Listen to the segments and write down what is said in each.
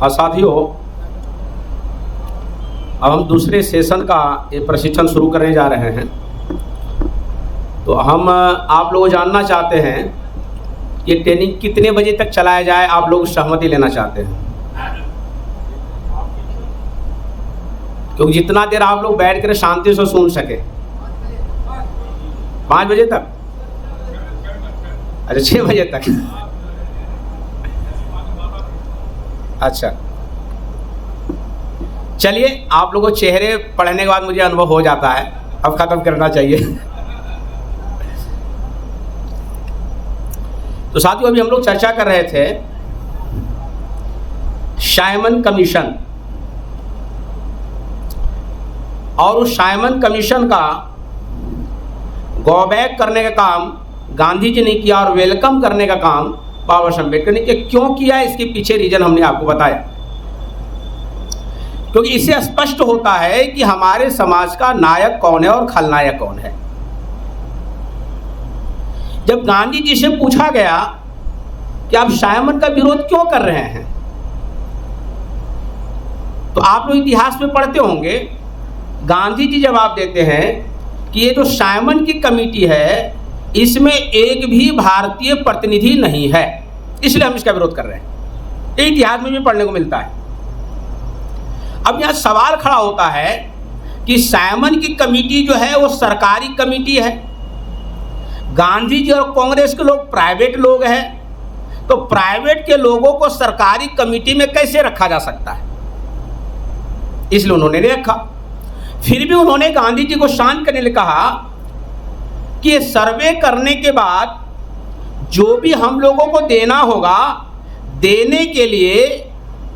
हाँ साथियों, अब हम दूसरे सेशन का ये प्रशिक्षण शुरू करने जा रहे हैं। तो हम आप लोग जानना चाहते हैं कि ट्रेनिंग कितने बजे तक चलाया जाए, आप लोग सहमति लेना चाहते हैं। क्योंकि जितना देर आप लोग बैठ कर शांति से सुन सके। 5 बजे तक, अच्छा 6 बजे तक। अच्छा चलिए, आप लोगों को चेहरे पढ़ने के बाद मुझे अनुभव हो जाता है, अब खत्म करना चाहिए। तो साथियों, अभी हम लोग चर्चा कर रहे थे साइमन कमीशन, और उस साइमन कमीशन का गो बैक करने का काम गांधी जी ने किया और वेलकम करने का काम बाबा साहब अम्बेडकर ने क्यों किया, इसके पीछे रीजन हमने आपको बताया। क्योंकि इससे स्पष्ट होता है कि हमारे समाज का नायक कौन है और खलनायक कौन है। जब गांधी जी से पूछा गया कि आप साइमन का विरोध क्यों कर रहे हैं, तो आप लोग इतिहास में पढ़ते होंगे, गांधी जी जवाब देते हैं कि ये जो साइमन की कमेटी है इसमें एक भी भारतीय प्रतिनिधि नहीं है, इसलिए हम इसका विरोध कर रहे हैं। ये इतिहास में भी पढ़ने को मिलता है। अब यहां सवाल खड़ा होता है कि साइमन की कमेटी जो है वो सरकारी कमेटी है, गांधी जी और कांग्रेस के लोग प्राइवेट लोग हैं, तो प्राइवेट के लोगों को सरकारी कमेटी में कैसे रखा जा सकता है, इसलिए उन्होंने नहीं रखा। फिर भी उन्होंने गांधी जी को शांत करने के लिए कहा कि ये सर्वे करने के बाद जो भी हम लोगों को देना होगा, देने के लिए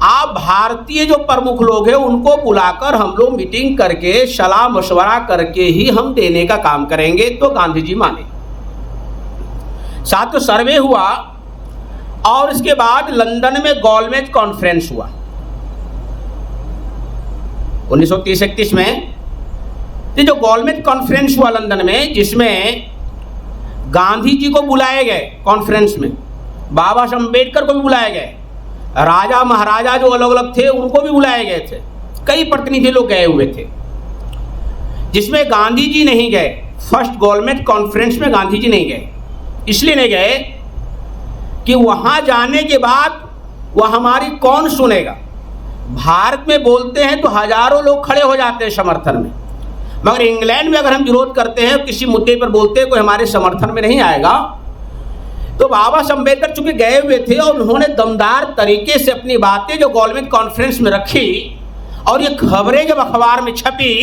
आप भारतीय जो प्रमुख लोग हैं उनको बुलाकर हम लोग मीटिंग करके सलाह मशवरा करके ही हम देने का काम करेंगे। तो गांधी जी माने। साथ तो सर्वे हुआ और इसके बाद लंदन में गोलमेज कॉन्फ्रेंस हुआ 1930-31 में। ये जो गोलमेज कॉन्फ्रेंस हुआ लंदन में, जिसमें गांधी जी को बुलाए गए कॉन्फ्रेंस में, बाबा साहब अम्बेडकर को भी बुलाए गए, राजा महाराजा जो अलग अलग थे उनको भी बुलाए गए थे, कई प्रतिनिधि लोग गए हुए थे। जिसमें गांधी जी नहीं गए, फर्स्ट गोलमेज कॉन्फ्रेंस में गांधी जी नहीं गए। इसलिए नहीं गए कि वहां जाने के बाद वह हमारी कौन सुनेगा। भारत में बोलते हैं तो हजारों लोग खड़े हो जाते हैं समर्थन में, मगर इंग्लैंड में अगर हम विरोध करते हैं, किसी मुद्दे पर बोलते हैं, कोई हमारे समर्थन में नहीं आएगा। तो बाबा साहब अम्बेडकर चूंकि गए हुए थे और उन्होंने दमदार तरीके से अपनी बातें जो गोलमेज कॉन्फ्रेंस में रखी और ये खबरें जब अखबार में छपी,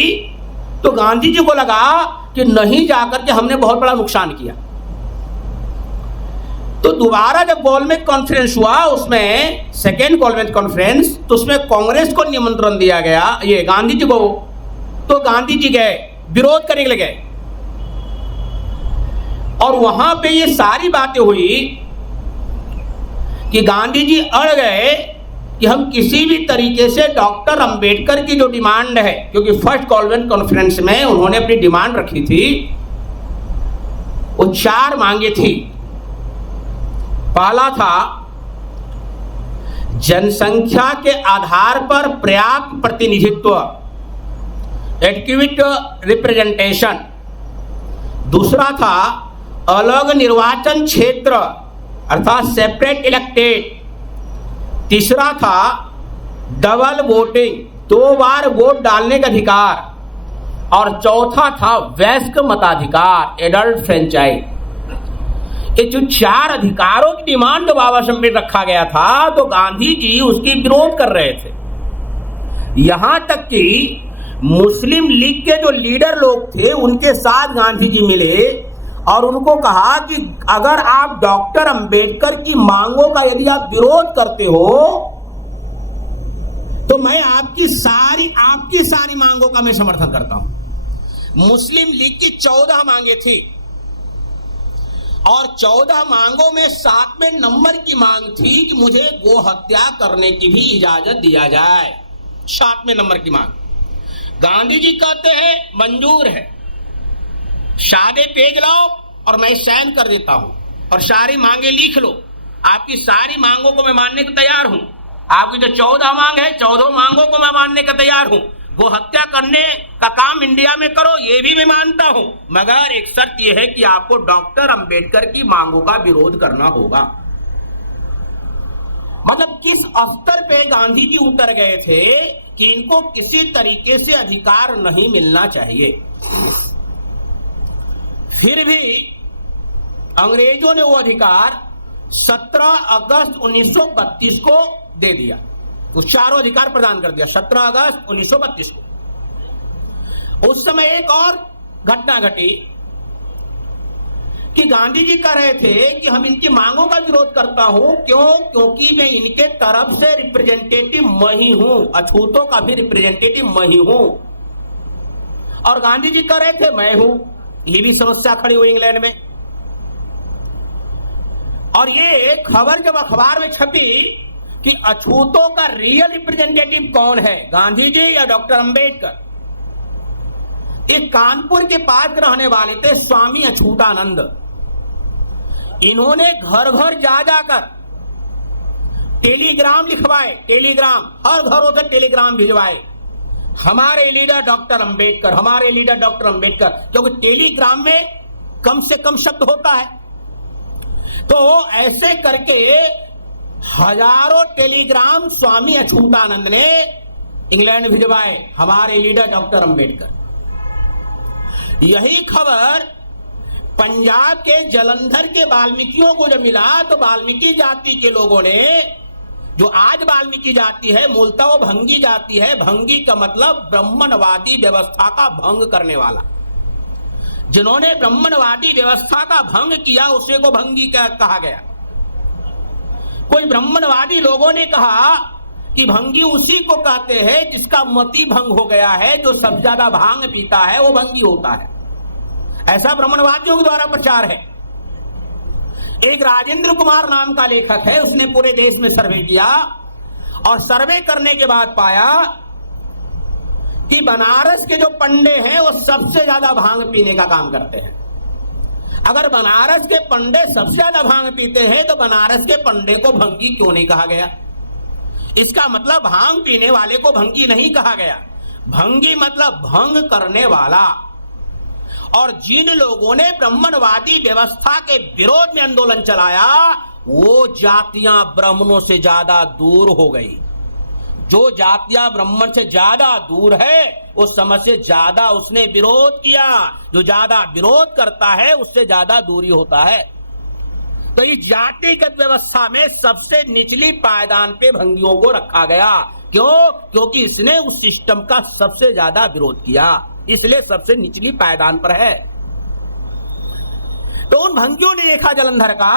तो गांधी जी को लगा कि नहीं जाकर के हमने बहुत बड़ा नुकसान किया। तो दोबारा जब गोलमेज कॉन्फ्रेंस हुआ, उसमें सेकेंड गोलमेज कॉन्फ्रेंस, तो उसमें कांग्रेस को निमंत्रण दिया गया, ये गांधी जी को। तो गांधी जी गए, विरोध करने के लिए गए, और वहां पे ये सारी बातें हुई कि गांधी जी अड़ गए कि हम किसी भी तरीके से डॉक्टर अंबेडकर की जो डिमांड है, क्योंकि फर्स्ट गोलमेज कॉन्फ्रेंस में उन्होंने अपनी डिमांड रखी थी, वो 4 मांगे थी। पहला था जनसंख्या के आधार पर पर्याप्त प्रतिनिधित्व, एडक्वेट रिप्रेजेंटेशन। दूसरा था अलग निर्वाचन क्षेत्र अर्थात सेपरेट इलेक्टेड। तीसरा था डबल वोटिंग, 2 बार वोट डालने का अधिकार। और चौथा था वयस्क मताधिकार, एडल्ट फ्रेंचाइज। ये जो 4 अधिकारों की डिमांड जो बाबा साहब अम्बेडकर रखा गया था, तो गांधी जी उसकी विरोध कर रहे थे। यहां तक कि मुस्लिम लीग के जो लीडर लोग थे उनके साथ गांधी जी मिले और उनको कहा कि अगर आप डॉक्टर अंबेडकर की मांगों का यदि आप विरोध करते हो, तो मैं आपकी सारी मांगों का मैं समर्थन करता हूं। मुस्लिम लीग की 14 मांगे थी और 14 मांगों में 7वें नंबर की मांग थी कि मुझे गो हत्या करने की भी इजाजत दिया जाए। 7वें नंबर की मांग। गांधी जी कहते हैं मंजूर है, सादे पेज लाओ और मैं साइन कर देता हूं और सारी मांगे लिख लो, आपकी सारी मांगों को मैं मानने को तैयार हूं, आपकी जो 14 मांग है, 14 मांगों को मैं मानने का तैयार हूं। गो हत्या करने का काम इंडिया में करो, ये भी मैं मानता हूं, मगर एक शर्त यह है कि आपको डॉक्टर अंबेडकर की मांगों का विरोध करना होगा। मतलब किस स्तर पे गांधी जी उतर गए थे कि इनको किसी तरीके से अधिकार नहीं मिलना चाहिए। फिर भी अंग्रेजों ने वो अधिकार 17 अगस्त 1932 को दे दिया, वो चारों अधिकार प्रदान कर दिया 17 अगस्त 1932 को। उस समय एक और घटना घटी कि गांधी जी कह रहे थे कि हम इनकी मांगों का विरोध करता हूं, क्योंकि मैं इनके तरफ से रिप्रेजेंटेटिव मैं ही हूं, अछूतों का भी रिप्रेजेंटेटिव मैं ही हूं। और गांधी जी कह रहे थे मैं हूं, ये भी समस्या खड़ी हुई इंग्लैंड में। और ये खबर जब अखबार में छपी कि अछूतों का रियल रिप्रेजेंटेटिव कौन है, गांधी जी या डॉक्टर अंबेडकर। एक कानपुर के पास रहने वाले थे स्वामी अछूतानंद। इन्होंने घर घर जा जाकर टेलीग्राम लिखवाए, टेलीग्राम हर घरों से टेलीग्राम भिजवाए, हमारे लीडर डॉक्टर अंबेडकर, हमारे लीडर डॉक्टर अंबेडकर। क्योंकि टेलीग्राम में कम से कम शब्द होता है, तो ऐसे करके हजारों टेलीग्राम स्वामी अछूतानंद ने इंग्लैंड भिजवाए, हमारे लीडर डॉक्टर अंबेडकर। यही खबर पंजाब के जलंधर के वाल्मीकियों को जब मिला तो वाल्मीकि जाति के लोगों ने, जो आज वाल्मीकि जाति है मूलतः वो भंगी जाति है। भंगी का मतलब ब्राह्मणवादी व्यवस्था का भंग करने वाला। जिन्होंने ब्राह्मणवादी व्यवस्था का भंग किया उसे को भंगी कहा गया। कोई ब्राह्मणवादी लोगों ने कहा कि भंगी उसी को कहते हैं जिसका मति भंग हो गया है, जो सबसे ज्यादा भांग पीता है वो भंगी होता है। ऐसा ब्राह्मणवादियों के द्वारा प्रचार है। एक राजेंद्र कुमार नाम का लेखक है, उसने पूरे देश में सर्वे किया और सर्वे करने के बाद पाया कि बनारस के जो पंडे हैं वो सबसे ज्यादा भांग पीने का काम करते हैं। अगर बनारस के पंडे सबसे ज्यादा भांग पीते हैं तो बनारस के पंडे को भंगी क्यों नहीं कहा गया? इसका मतलब भांग पीने वाले को भंगी नहीं कहा गया। भंगी मतलब भंग करने वाला। और जिन लोगों ने ब्राह्मणवादी व्यवस्था के विरोध में आंदोलन चलाया वो जातियां ब्राह्मणों से ज्यादा दूर हो गई। जो जातियां ब्राह्मण से ज्यादा दूर है उस समझ से ज्यादा उसने विरोध किया। जो ज्यादा विरोध करता है उससे ज्यादा दूरी होता है। तो इस जातिगत व्यवस्था में सबसे निचली पायदान पे भंगियों को रखा गया। क्यों? क्योंकि इसने उस सिस्टम का सबसे ज्यादा विरोध किया, इसलिए सबसे निचली पायदान पर है। तो उन भंगियों ने देखा जलंधर का,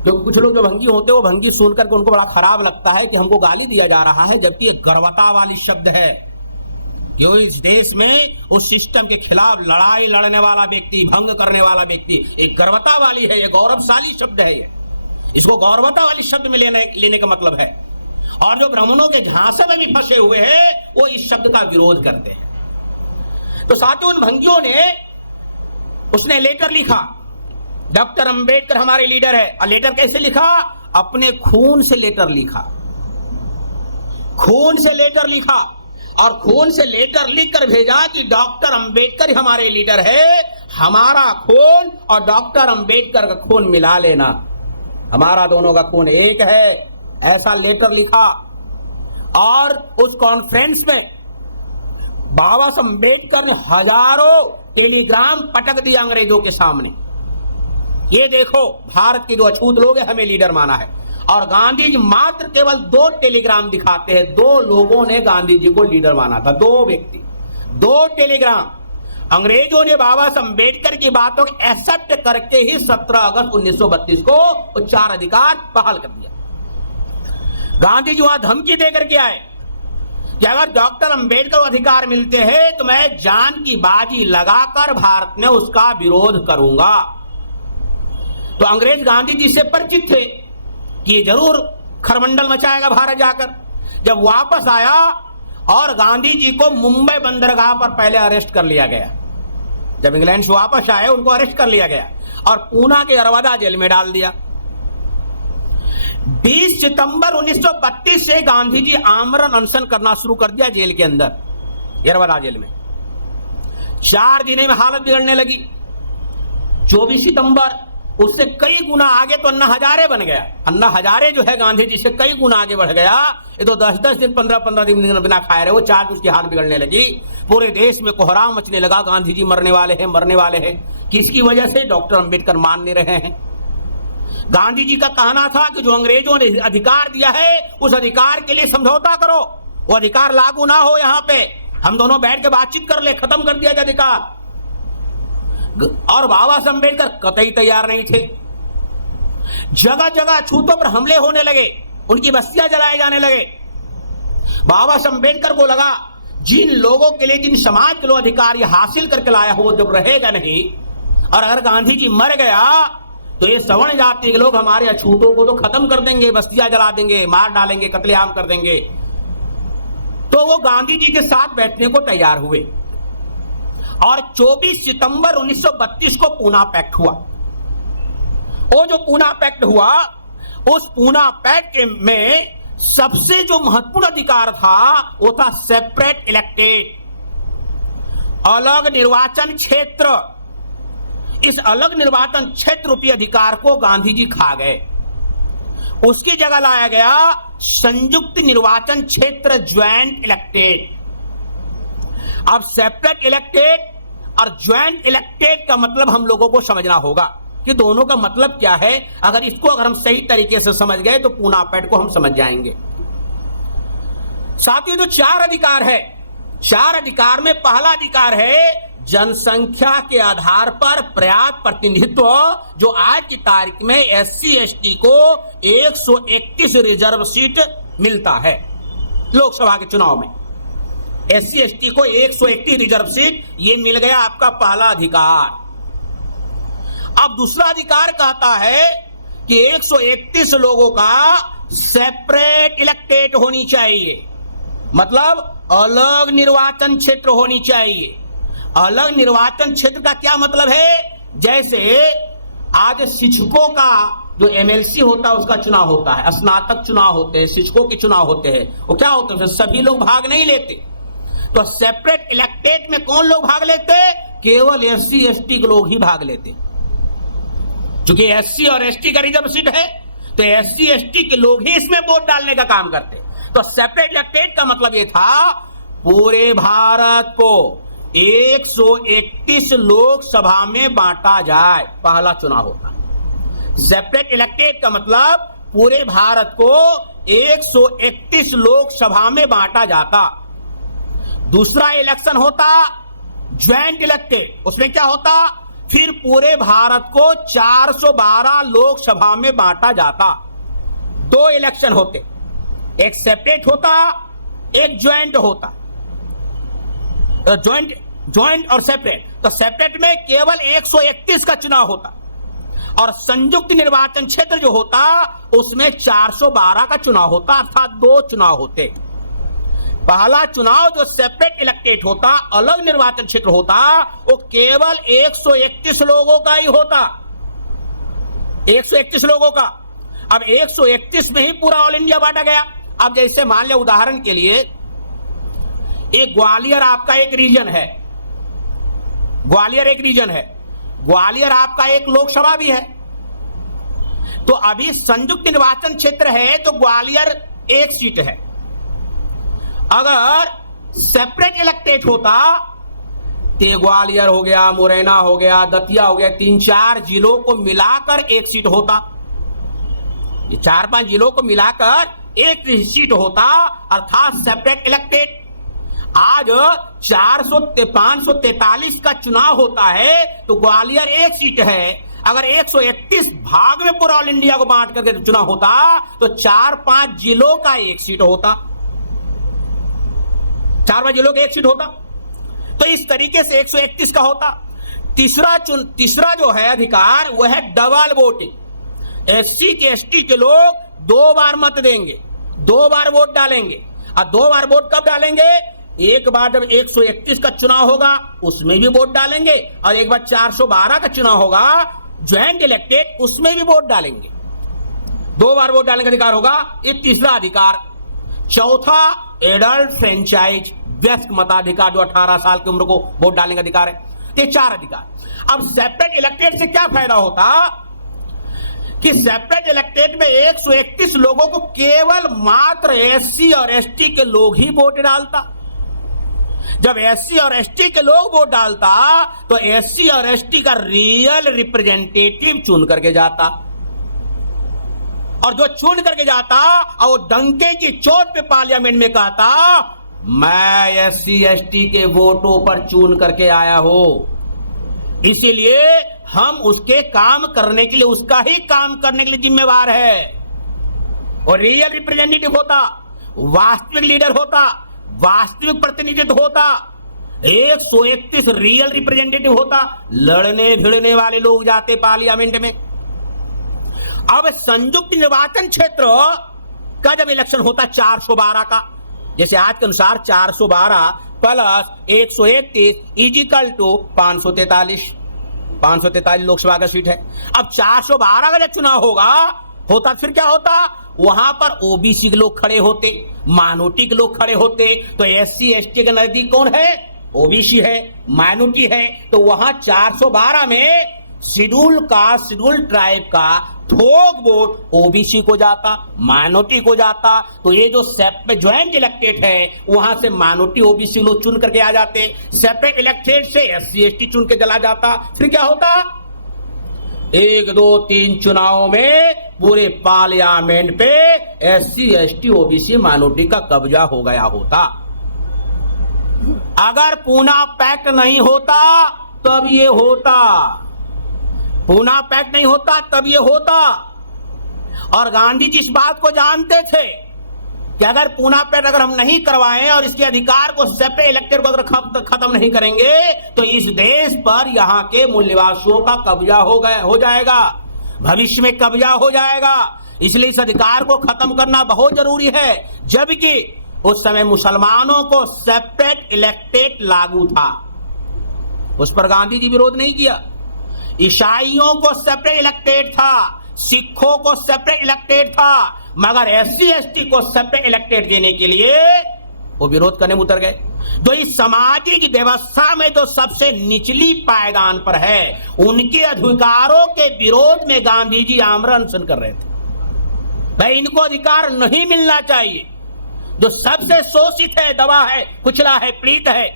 जो कुछ लोग जो भंगी होते हैं वो भंगी सुनकर के उनको बड़ा खराब लगता है कि हमको गाली दिया जा रहा है, जबकि ये गर्वता वाली शब्द है। जो इस देश में उस सिस्टम के खिलाफ लड़ाई लड़ने वाला व्यक्ति, भंग करने वाला व्यक्ति, एक गर्वता वाली है, ये गौरवशाली शब्द है। इसको गौरवता वाली शब्द में लेने का मतलब है। और जो ब्राह्मणों के झांसे में भी फंसे हुए हैं वो इस शब्द का विरोध करते हैं। तो साथियों उन भंगियों ने, उसने लेटर लिखा, डॉक्टर अंबेडकर हमारे लीडर है। और लेटर कैसे लिखा? अपने खून से लेटर लिखा, खून से लेटर लिखा और खून से लेटर लिखकर भेजा कि डॉक्टर अंबेडकर हमारे लीडर है, हमारा खून और डॉक्टर अंबेडकर का खून मिला लेना, हमारा दोनों का खून एक है, ऐसा लेटर लिखा। और उस कॉन्फ्रेंस में बाबा साहब अंबेडकर ने हजारों टेलीग्राम पटक दिया अंग्रेजों के सामने। ये देखो भारत के जो अछूत लोग हैं हमें लीडर माना है। और गांधी जी मात्र केवल 2 टेलीग्राम दिखाते हैं। 2 लोगों ने गांधी जी को लीडर माना था, 2 व्यक्ति, 2 टेलीग्राम। अंग्रेजों ने बाबा साहब अंबेडकर की बातों को एक्सेप्ट करके ही 17 अगस्त 1932 को वो 4 अधिकार बहाल कर दिया। गांधी जी वहां धमकी देकर के आए कि अगर डॉक्टर अंबेडकर को अधिकार मिलते हैं तो मैं जान की बाजी लगाकर भारत में उसका विरोध करूंगा। तो अंग्रेज गांधी जी से परिचित थे कि ये जरूर खरमंडल मचाएगा भारत जाकर। जब वापस आया और गांधी जी को मुंबई बंदरगाह पर पहले अरेस्ट कर लिया गया। जब इंग्लैंड से वापस आए उनको अरेस्ट कर लिया गया और पूना के अरवदा जेल में डाल दिया। 20 सितंबर 1932 से गांधी जी आमरण अनशन करना शुरू कर दिया जेल के अंदर, यरवदा जेल में। 4 दिन में हालत बिगड़ने लगी। 24 सितंबर उससे कई गुना आगे तो अन्ना हजारे बन गया। अन्ना हजारे जो है गांधी जी से कई गुना आगे बढ़ गया। ये तो 10-10 दिन 15-15 दिन बिना खाए रहे, वो 4 दिन उसकी हालत बिगड़ने लगी। पूरे देश में कोहराम मचने लगा, गांधी जी मरने वाले हैं, मरने वाले हैं। किसकी वजह से? डॉक्टर अंबेडकर मान नहीं रहे हैं। गांधी जी का कहना था कि जो अंग्रेजों ने अधिकार दिया है उस अधिकार के लिए समझौता करो, वो अधिकार लागू ना हो, यहां पे हम दोनों बैठ के बातचीत कर ले, खत्म कर दिया जाए अधिकार। और बाबा साहब अम्बेडकर कतई तैयार नहीं थे। जगह जगह अछूतों पर हमले होने लगे, उनकी बस्तियां जलाए जाने लगे। बाबा साहब अम्बेडकर को लगा जिन लोगों के लिए, जिन समाज के लोग अधिकार ये हासिल करके लाया हो, वो जब रहेगा नहीं, और अगर गांधी जी मर गया तो ये सवर्ण जाति के लोग हमारे अछूतों को तो खत्म कर देंगे, बस्तियां जला देंगे, मार डालेंगे, कत्लेआम कर देंगे। तो वो गांधी जी के साथ बैठने को तैयार हुए और 24 सितंबर 1932 को पूना पैक्ट हुआ। वो जो पूना पैक्ट हुआ, उस पूना पैक्ट में सबसे जो महत्वपूर्ण अधिकार था वो था सेपरेट इलेक्टेड, अलग निर्वाचन क्षेत्र। इस अलग निर्वाचन क्षेत्र रूपी अधिकार को गांधी जी खा गए। उसकी जगह लाया गया संयुक्त निर्वाचन क्षेत्र, ज्वाइंट इलेक्टेड। अब सेपरेट इलेक्टेड और ज्वाइंट इलेक्टेड का मतलब हम लोगों को समझना होगा कि दोनों का मतलब क्या है। अगर हम सही तरीके से समझ गए तो पूना पैक्ट को हम समझ जाएंगे। साथियों, तो 4 अधिकार है। 4 अधिकार में पहला अधिकार है जनसंख्या के आधार पर पर्याप्त प्रतिनिधित्व, जो आज की तारीख में SC ST को 131 रिजर्व सीट मिलता है लोकसभा के चुनाव में। SC ST को 131 रिजर्व सीट ये मिल गया, आपका पहला अधिकार। अब दूसरा अधिकार कहता है कि 131 लोगों का सेपरेट इलेक्टेड होनी चाहिए, मतलब अलग निर्वाचन क्षेत्र होनी चाहिए। अलग निर्वाचन क्षेत्र का क्या मतलब है? जैसे आज शिक्षकों का जो MLC होता है उसका चुनाव होता है, स्नातक चुनाव होते हैं, शिक्षकों के चुनाव होते हैं, वो क्या होते हैं? सभी लोग भाग नहीं लेते। तो सेपरेट इलेक्टेड में कौन लोग भाग लेते? केवल SC ST के लोग ही भाग लेते। क्योंकि SC और ST का रिजर्व सीट है तो SC ST के लोग ही इसमें वोट डालने का काम करते। तो सेपरेट इलेक्टेड का मतलब ये था पूरे भारत को 131 लोकसभा में बांटा जाए, पहला चुनाव होता। सेपरेट इलेक्टेड का मतलब पूरे भारत को 131 लोकसभा में बांटा जाता। दूसरा इलेक्शन होता ज्वाइंट इलेक्टेड, उसमें क्या होता? फिर पूरे भारत को 412 लोकसभा में बांटा जाता। 2 इलेक्शन होते, एक सेपरेट होता, एक ज्वाइंट होता। ज्वाइंट और सेपरेट, तो सेपरेट में केवल 131 का चुनाव होता और संयुक्त निर्वाचन क्षेत्र जो होता उसमें 412 का चुनाव होता, अर्थात 2 चुनाव होते। पहला चुनाव जो सेपरेट इलेक्टेड होता, अलग निर्वाचन क्षेत्र होता, वो केवल 131 लोगों का ही होता, 131 लोगों का। अब 131 में ही पूरा ऑल इंडिया बांटा गया। अब जैसे मान लिया उदाहरण के लिए, एक ग्वालियर आपका एक रीजन है, ग्वालियर एक रीजन है, ग्वालियर आपका एक लोकसभा भी है। तो अभी संयुक्त निर्वाचन क्षेत्र है तो ग्वालियर एक सीट है। अगर सेपरेट इलेक्टेड होता तो ग्वालियर हो गया, मुरैना हो गया, दतिया हो गया, 3-4 जिलों को मिलाकर एक सीट होता। ये 4-5 जिलों को मिलाकर एक सीट होता, अर्थात सेपरेट इलेक्टेड। आज 543 का चुनाव होता है तो ग्वालियर एक सीट है। अगर 131 भाग में पूरा ऑल इंडिया को बांट करके चुनाव होता तो 4-5 जिलों का एक सीट होता, 4-5 जिलों का एक सीट होता। तो इस तरीके से 131 का होता। तीसरा जो है अधिकार वो है डबल वोटिंग। SC के ST के लोग 2 बार मत देंगे, 2 बार वोट डालेंगे। और 2 बार वोट कब डालेंगे? एक बार जब 131 का चुनाव होगा उसमें भी वोट डालेंगे, और एक बार 412 का चुनाव होगा ज्वाइंट इलेक्टेड, उसमें भी वोट डालेंगे। 2 बार वोट डालने का अधिकार होगा, ये तीसरा अधिकार। चौथा एडल्ट फ्रेंचाइज, वयस्क मताधिकार, जो 18 साल की उम्र को वोट डालने का अधिकार है। ये 4 अधिकार। अब सेपरेट इलेक्टेड से क्या फायदा होता कि सेपरेट इलेक्टेड में 131 लोगों को केवल मात्र एससी और एसटी के लोग ही वोट डालता। जब एससी और एसटी के लोग वोट डालता तो एससी और एसटी का रियल रिप्रेजेंटेटिव चुन करके जाता, और जो चुन करके जाता और वो डंके की चोट पे पार्लियामेंट में कहता, मैं एससी एसटी के वोटों पर चुन करके आया हूं, इसीलिए हम उसके काम करने के लिए, उसका ही काम करने के लिए जिम्मेवार है। और रियल रिप्रेजेंटेटिव होता, वास्तविक लीडर होता, वास्तविक प्रतिनिधित्व होता, 131 रियल रिप्रेजेंटेटिव होता, लड़ने भिड़ने वाले लोग जाते पार्लियामेंट में। अब संयुक्त निर्वाचन क्षेत्र का जब इलेक्शन होता 412 का, जैसे आज के अनुसार 412 प्लस 131 इजिकल टू 543 लोकसभा का सीट है। अब 412 का जब चुनाव होता फिर क्या होता, वहां पर ओबीसी के लोग खड़े होते, माइनॉरिटी के लोग खड़े होते, तो एससी एसटी के नजदीक कौन है, ओबीसी है, माइनॉरिटी है, तो वहां 412 में शेड्यूल कास्ट, शेड्यूल ट्राइब का थोक वोट ओबीसी को जाता, माइनॉरिटी को जाता। तो ये जो ज्वाइंट इलेक्टेड है वहां से माइनॉरिटी ओबीसी लोग चुन करके आ जाते, सेपरेट इलेक्टेड से एससी एसटी चुन के चला जाता। फिर क्या होता, 1 2 3 चुनावों में पूरे पार्लियामेंट पे एससी एसटी ओबीसी माइनॉरिटी का कब्जा हो गया होता। अगर पूना पैक्ट नहीं होता तब ये होता, पूना पैक्ट नहीं होता तब ये होता। और गांधी जी इस बात को जानते थे कि अगर पूना पैक्ट अगर हम नहीं करवाएं और इसके अधिकार को सेपरेट इलेक्टेड को अगर खत्म नहीं करेंगे तो इस देश पर यहाँ के मूल निवासियों का कब्जा हो जाएगा, भविष्य में कब्जा हो जाएगा। इसलिए इस अधिकार को खत्म करना बहुत जरूरी है। जबकि उस समय मुसलमानों को सेपरेट इलेक्टेड लागू था, उस पर गांधी जी विरोध नहीं किया। ईसाइयों को सेपरेट इलेक्टेड था, सिखों को सेपरेट इलेक्टेड था, मगर एससी एसटी को सेपरेट इलेक्टेड देने के लिए वो विरोध करने में उतर गए। तो इस सामाजिक व्यवस्था में जो सबसे निचली पायदान पर है उनके अधिकारों के विरोध में गांधी जी आमरण अनशन कर रहे थे। भाई इनको अधिकार नहीं मिलना चाहिए, जो सबसे शोषित है, दबा है, कुचला है, पीड़ित है,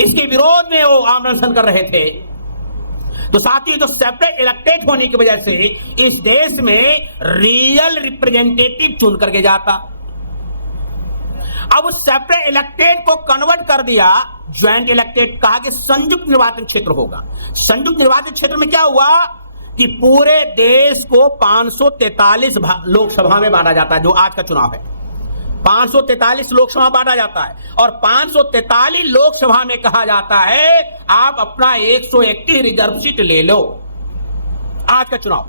इसके विरोध में वो आमरण अनशन कर रहे थे। तो साथ ही जो सेपरेट इलेक्टेड होने की वजह से इस देश में रियल रिप्रेजेंटेटिव चुन करके जाता। अब उस सेपरेट इलेक्टेड को कन्वर्ट कर दिया ज्वाइंट इलेक्टेड, कहा कि संयुक्त निर्वाचन क्षेत्र होगा। संयुक्त निर्वाचन क्षेत्र में क्या हुआ कि पूरे देश को 543 लोकसभा में बांटा जाता है, जो आज का चुनाव है 543 लोकसभा बांटा जाता है, और 543 लोकसभा में कहा जाता है आप अपना 131 रिजर्व सीट ले लो। आज का चुनाव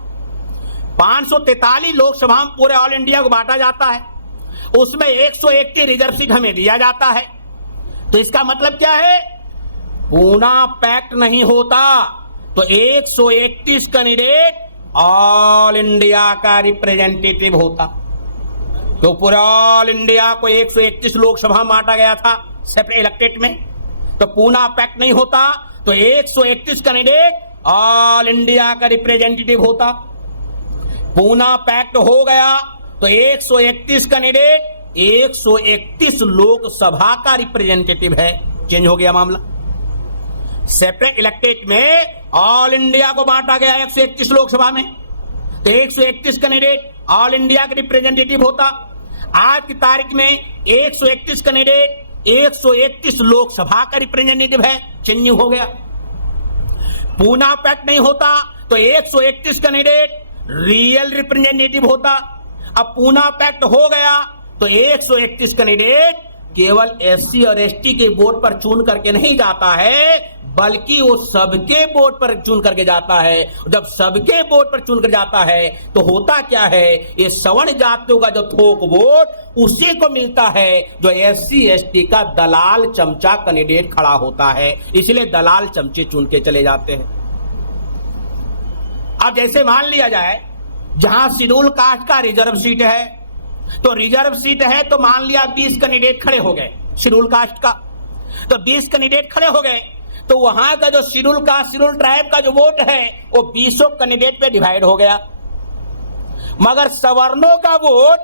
543 लोकसभा में पूरे ऑल इंडिया को बांटा जाता है, उसमें 131 रिजर्व सीट हमें दिया जाता है। तो इसका मतलब क्या है, पूना पैक्ट नहीं होता तो 131 कैंडिडेट ऑल इंडिया का रिप्रेजेंटेटिव होता। तो पूरे ऑल इंडिया को 131 लोकसभा बांटा गया था सेपरेट इलेक्टेड में, तो पूना पैक्ट नहीं होता तो 131 कैंडिडेट ऑल इंडिया का रिप्रेजेंटेटिव होता। पूना पैक्ट हो गया तो 131 कैंडिडेट 131 लोकसभा का रिप्रेजेंटेटिव है, चेंज हो गया मामला। सेपरेट इलेक्टेड में ऑल इंडिया को बांटा गया 131 लोकसभा में, तो 131 कैंडिडेट ऑल इंडिया का रिप्रेजेंटेटिव होता। आज की तारीख में 131 कैंडिडेट 131 लोकसभा का रिप्रेजेंटेटिव है, चेंजिंग हो गया। पूना पैक्ट नहीं होता तो 131 कैंडिडेट रियल रिप्रेजेंटेटिव होता। अब पूना पैक्ट हो गया तो 131 कैंडिडेट केवल एससी और एसटी के वोट पर चुन करके नहीं जाता है, बल्कि वो सबके वोट पर चुन करके जाता है। जब सबके वोट पर चुन कर जाता है तो होता क्या है, ये सवर्ण जातियों का जो थोक वोट उसी को मिलता है जो एससी एसटी का दलाल चमचा कैंडिडेट खड़ा होता है, इसलिए दलाल चमचे चुन के चले जाते हैं। अब जैसे मान लिया जाए जहां शेड्यूल कास्ट का रिजर्व सीट है, तो रिजर्व सीट है तो मान लिया 20 कैंडिडेट खड़े हो गए शेड्यूल कास्ट का, तो 20 कैंडिडेट खड़े हो गए, तो वहां का जो शेड्यूल कास्ट शेड्यूल ट्राइब का जो वोट है वो 20 कैंडिडेट पे डिवाइड हो गया। मगर सवर्णों का वोट,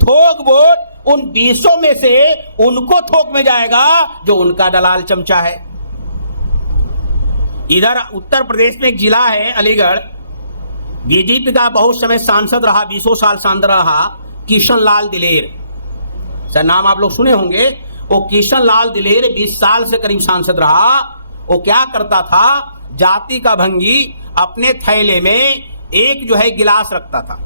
थोक वोट, उन 20 में से उनको थोक में जाएगा जो उनका दलाल चमचा है। इधर उत्तर प्रदेश में एक जिला है अलीगढ़, बीजेपी का बहुत समय सांसद रहा, 20 साल सांसद रहा, किशन लाल दिलेर, सर नाम आप लोग सुने होंगे। वो किशन लाल दिलेर 20 साल से करीब सांसद रहा। वो क्या करता था, जाति का भंगी अपने थैले में एक जो है गिलास रखता था,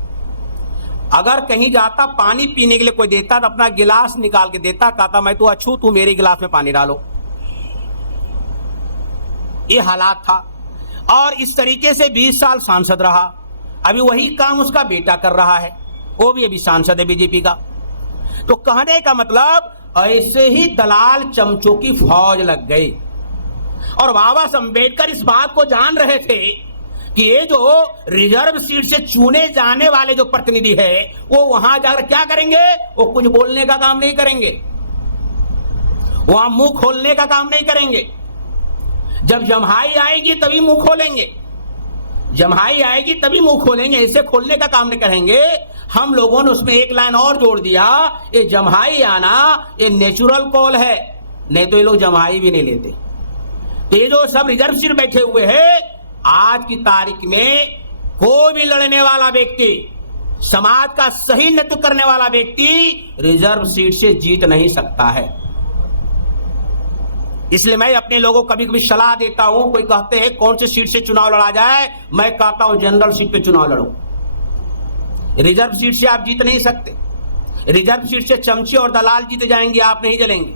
अगर कहीं जाता पानी पीने के लिए कोई देता तो अपना गिलास निकाल के देता, कहता मैं तो अच्छू, तू मेरे गिलास में पानी डालो। ये हालात था और इस तरीके से 20 साल सांसद रहा। अभी वही काम उसका बेटा कर रहा है, वो भी अभी सांसद है बीजेपी का। तो कहने का मतलब ऐसे ही दलाल चमचों की फौज लग गई। और बाबा साहब अम्बेडकर इस बात को जान रहे थे कि ये जो रिजर्व सीट से चुने जाने वाले जो प्रतिनिधि है वो वहां जाकर क्या करेंगे, वो कुछ बोलने का काम नहीं करेंगे, वहां मुंह खोलने का काम नहीं करेंगे। जब जम्हाई आएगी तभी मुंह खोलेंगे, जम्हाई आएगी तभी मुंह खोलेंगे, ऐसे खोलने का काम नहीं करेंगे। हम लोगों ने उसमें एक लाइन और जोड़ दिया, ये जम्हाई आना ये नेचुरल कॉल है, नहीं तो ये लोग जम्हाई भी नहीं लेते। ये जो सब रिजर्व सीट बैठे हुए हैं, आज की तारीख में कोई भी लड़ने वाला व्यक्ति, समाज का सही नेतृत्व करने वाला व्यक्ति रिजर्व सीट से जीत नहीं सकता है। इसलिए मैं अपने लोगों को कभी कभी सलाह देता हूं, कोई कहते हैं कौन से सीट से चुनाव लड़ा जाए, मैं कहता हूं जनरल सीट पे चुनाव लड़ो। रिजर्व सीट से आप जीत नहीं सकते, रिजर्व सीट से चमचे और दलाल जीते जाएंगे, आप नहीं जलेंगे।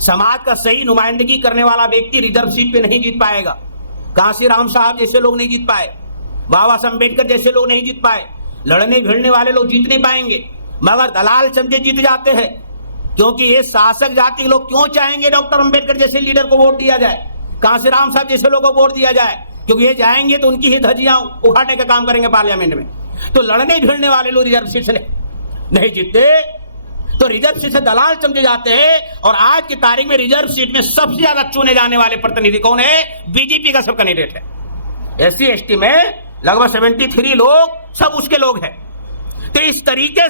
समाज का सही नुमाइंदगी करने वाला व्यक्ति रिजर्व सीट पे नहीं जीत पाएगा। कांशीराम साहब जैसे लोग नहीं जीत पाए, बाबा साहब अम्बेडकर जैसे लोग नहीं जीत पाए, लड़ने भिड़ने वाले लोग जीत नहीं पाएंगे, मगर दलाल चमचे जीत जाते हैं। क्योंकि ये शासक जाति के लोग क्यों चाहेंगे डॉक्टर अम्बेडकर जैसे लीडर को वोट दिया जाए, कांशीराम साहब जैसे लोगों को वोट दिया जाए, क्योंकि ये जाएंगे तो उनकी ही धज्जियां उखाड़ने का काम करेंगे पार्लियामेंट में। तो लड़ने भिड़ने वाले लोग रिजर्व सीट से नहीं जीतते, तो रिजर्व सीट से दलाल चमचे जाते हैं। और आज की तारीख में रिजर्व सीट में सबसे ज्यादा चुने जाने वाले प्रतिनिधि कौन है, बीजेपी का सब कैंडिडेट है। SC ST में लगभग 73 लोग सब उसके लोग हैं। तो इस तरीके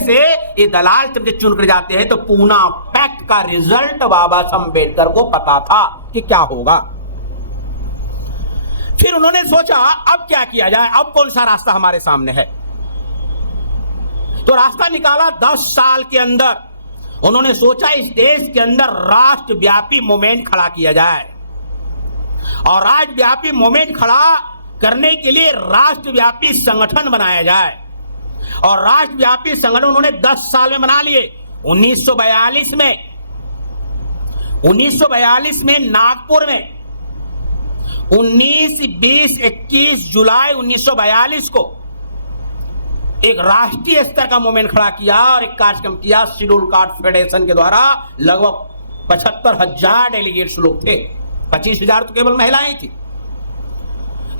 से ये दलाल चमचे चुन कर जाते हैं। तो पूना पैक्ट का रिजल्ट बाबा साहब अम्बेडकर को पता था कि क्या होगा। फिर उन्होंने सोचा अब क्या किया जाए, अब कौन सा रास्ता हमारे सामने है। तो रास्ता निकाला 10 साल के अंदर उन्होंने सोचा इस देश के अंदर राष्ट्रव्यापी मूवमेंट खड़ा किया जाए, और राष्ट्रव्यापी मूवमेंट खड़ा करने के लिए राष्ट्रव्यापी संगठन बनाया जाए। और राष्ट्रव्यापी संगठन उन्होंने 10 साल में बना लिए। 1942 में नागपुर में 19, 20, 21 जुलाई 1942 को एक राष्ट्रीय स्तर का मूवमेंट खड़ा किया और एक कार्यक्रम किया शेड्यूल कास्ट फेडरेशन के द्वारा। लगभग 75,000 डेलीगेट्स लोग थे, 25,000 तो केवल महिलाएं थी।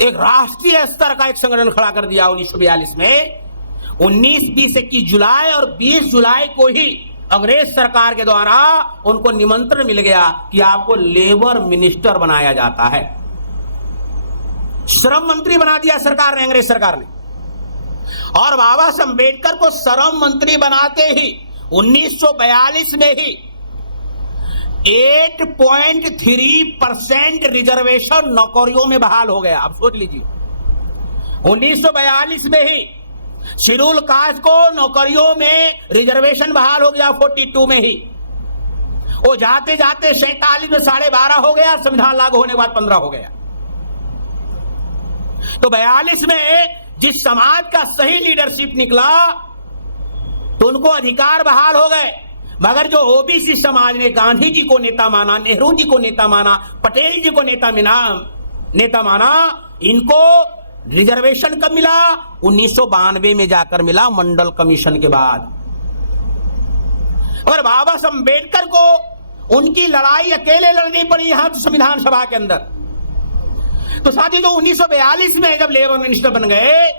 एक राष्ट्रीय स्तर का एक संगठन खड़ा कर दिया 1942 में। 19, 20, 21 जुलाई और 20 जुलाई को ही अंग्रेज सरकार के द्वारा उनको निमंत्रण मिल गया कि आपको लेबर मिनिस्टर बनाया जाता है। श्रम मंत्री बना दिया सरकार ने, अंग्रेज सरकार ने। और बाबा साहब अम्बेडकर को श्रम मंत्री बनाते ही 1942 में ही 8.3% रिजर्वेशन नौकरियों में बहाल हो गया। आप सोच लीजिए, 1942 में ही शेड्यूल कास्ट को नौकरियों में रिजर्वेशन बहाल हो गया। 42 में ही वो जाते जाते 47 में 12.5 हो गया, संविधान लागू होने के बाद 15 हो गया। तो 42 में जिस समाज का सही लीडरशिप निकला तो उनको अधिकार बहाल हो गए। मगर जो ओबीसी समाज ने गांधी जी को नेता माना, नेहरू जी को नेता माना, पटेल जी को नेता माना, इनको रिजर्वेशन कब मिला? 1992 में जाकर मिला, मंडल कमीशन के बाद। और बाबा साहब अम्बेडकर को उनकी लड़ाई अकेले लड़नी पड़ी यहां संविधान सभा के अंदर। तो साथियों, 1942 में जब लेबर मिनिस्टर बन गए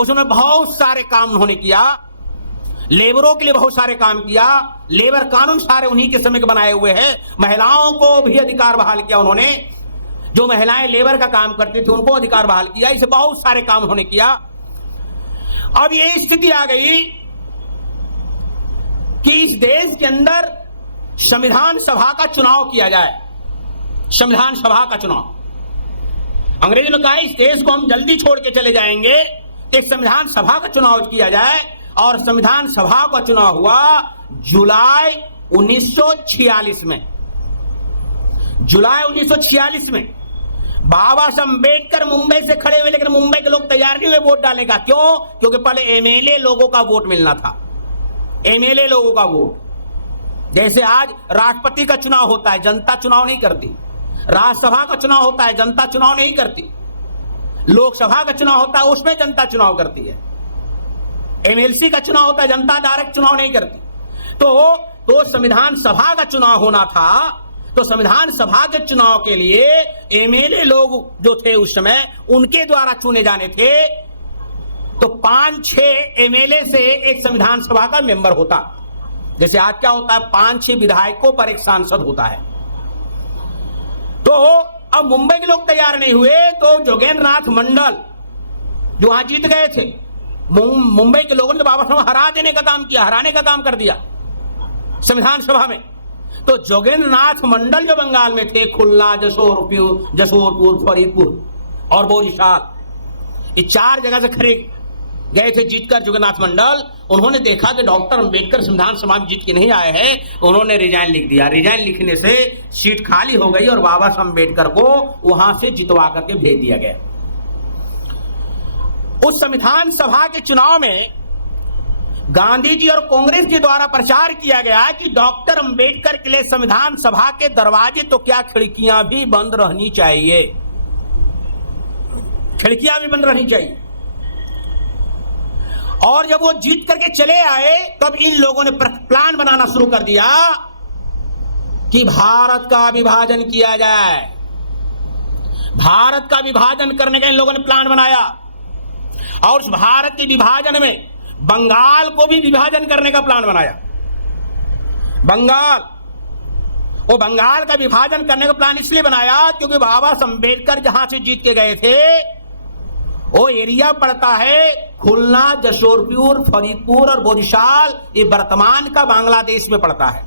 उसमें बहुत सारे काम उन्होंने किया, लेबरों के लिए बहुत सारे काम किया, लेबर कानून सारे उन्हीं के समय के बनाए हुए हैं, महिलाओं को भी अधिकार बहाल किया उन्होंने, जो महिलाएं लेबर का काम करती थी उनको अधिकार बहाल किया, इसे बहुत सारे काम उन्होंने किया। अब ये स्थिति आ गई कि इस देश के अंदर संविधान सभा का चुनाव किया जाए, संविधान सभा का चुनाव। अंग्रेजों ने कहा इस देश को हम जल्दी छोड़ के चले जाएंगे, एक संविधान सभा का चुनाव किया जाए, और संविधान सभा का चुनाव हुआ जुलाई 1946 में। जुलाई 1946 में बाबा साहब अम्बेडकर मुंबई से खड़े हुए, लेकिन मुंबई के लोग तैयार नहीं हुए वोट डालने का। क्यों? क्योंकि पहले एमएलए लोगों का वोट मिलना था, एमएलए लोगों का वोट। जैसे आज राष्ट्रपति का चुनाव होता है, जनता चुनाव नहीं करती, राज्यसभा का चुनाव होता है, जनता चुनाव नहीं करती, लोकसभा का चुनाव होता है, उसमें जनता चुनाव करती है, एमएलसी का चुनाव होता है, जनता डायरेक्ट चुनाव नहीं करती। तो संविधान सभा का चुनाव होना था, तो संविधान सभा के चुनाव के लिए एमएलए लोग जो थे उस समय उनके द्वारा चुने जाने थे। तो 5-6 एमएलए से एक संविधान सभा का मेंबर होता, जैसे आज क्या होता है 5-6 विधायकों पर एक सांसद होता है। तो अब मुंबई के लोग तैयार नहीं हुए, तो जोगेंद्र नाथ मंडल जो वहां जीत गए थे, मुंबई के लोगों ने बाबा साहब हरा देने का काम किया, हराने का काम कर दिया संविधान सभा में। तो जोगेंद्र नाथ मंडल जो बंगाल में थे, खुलना, जसोरपुर, फरीदपुर और बोरीशाल, ये 4 जगह से खड़े गए थे जीतकर जोगेंद्र नाथ मंडल। उन्होंने देखा कि डॉक्टर अंबेडकर संविधान सभा में जीत के नहीं आए हैं, उन्होंने रिजाइन लिख दिया। रिजाइन लिखने से सीट खाली हो गई और बाबा साहब अम्बेडकर को वहां से जितवा करके भेज दिया गया। उस संविधान सभा के चुनाव में गांधी जी और कांग्रेस के द्वारा प्रचार किया गया कि डॉक्टर अंबेडकर के लिए संविधान सभा के दरवाजे तो क्या खिड़कियां भी बंद रहनी चाहिए, खिड़कियां भी बंद रहनी चाहिए। और जब वो जीत करके चले आए, तब इन लोगों ने प्लान बनाना शुरू कर दिया कि भारत का विभाजन किया जाए। भारत का विभाजन करने का इन लोगों ने प्लान बनाया, और उस भारत के विभाजन में बंगाल को भी विभाजन करने का प्लान बनाया। वो बंगाल का विभाजन करने का प्लान इसलिए बनाया क्योंकि बाबा साहब अम्बेडकर जहां से जीत के गए थे वो एरिया पड़ता है खुलना, जशोरपुर, फरीदपुर और बोरीशाल, ये वर्तमान का बांग्लादेश में पड़ता है।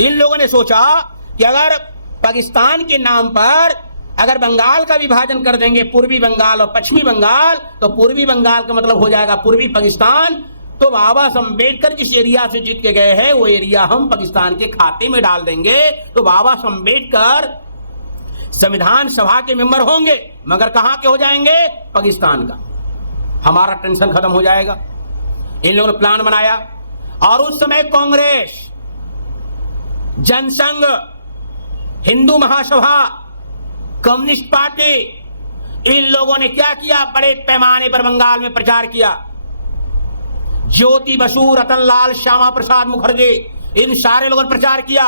इन लोगों ने सोचा कि अगर पाकिस्तान के नाम पर अगर बंगाल का विभाजन कर देंगे, पूर्वी बंगाल और पश्चिमी बंगाल, तो पूर्वी बंगाल का मतलब हो जाएगा पूर्वी पाकिस्तान। तो बाबा साहब अम्बेडकर जिस एरिया से जीत के गए हैं वो एरिया हम पाकिस्तान के खाते में डाल देंगे, तो बाबा साहब अम्बेडकर संविधान सभा के मेंबर होंगे, मगर कहां के हो जाएंगे? पाकिस्तान का। हमारा टेंशन खत्म हो जाएगा। इन लोगों ने प्लान बनाया, और उस समय कांग्रेस, जनसंघ, हिंदू महासभा, कम्युनिस्ट पार्टी, इन लोगों ने क्या किया? बड़े पैमाने पर बंगाल में प्रचार किया। ज्योति बसु, रतनलाल, श्यामा प्रसाद मुखर्जी, इन सारे लोगों ने प्रचार किया,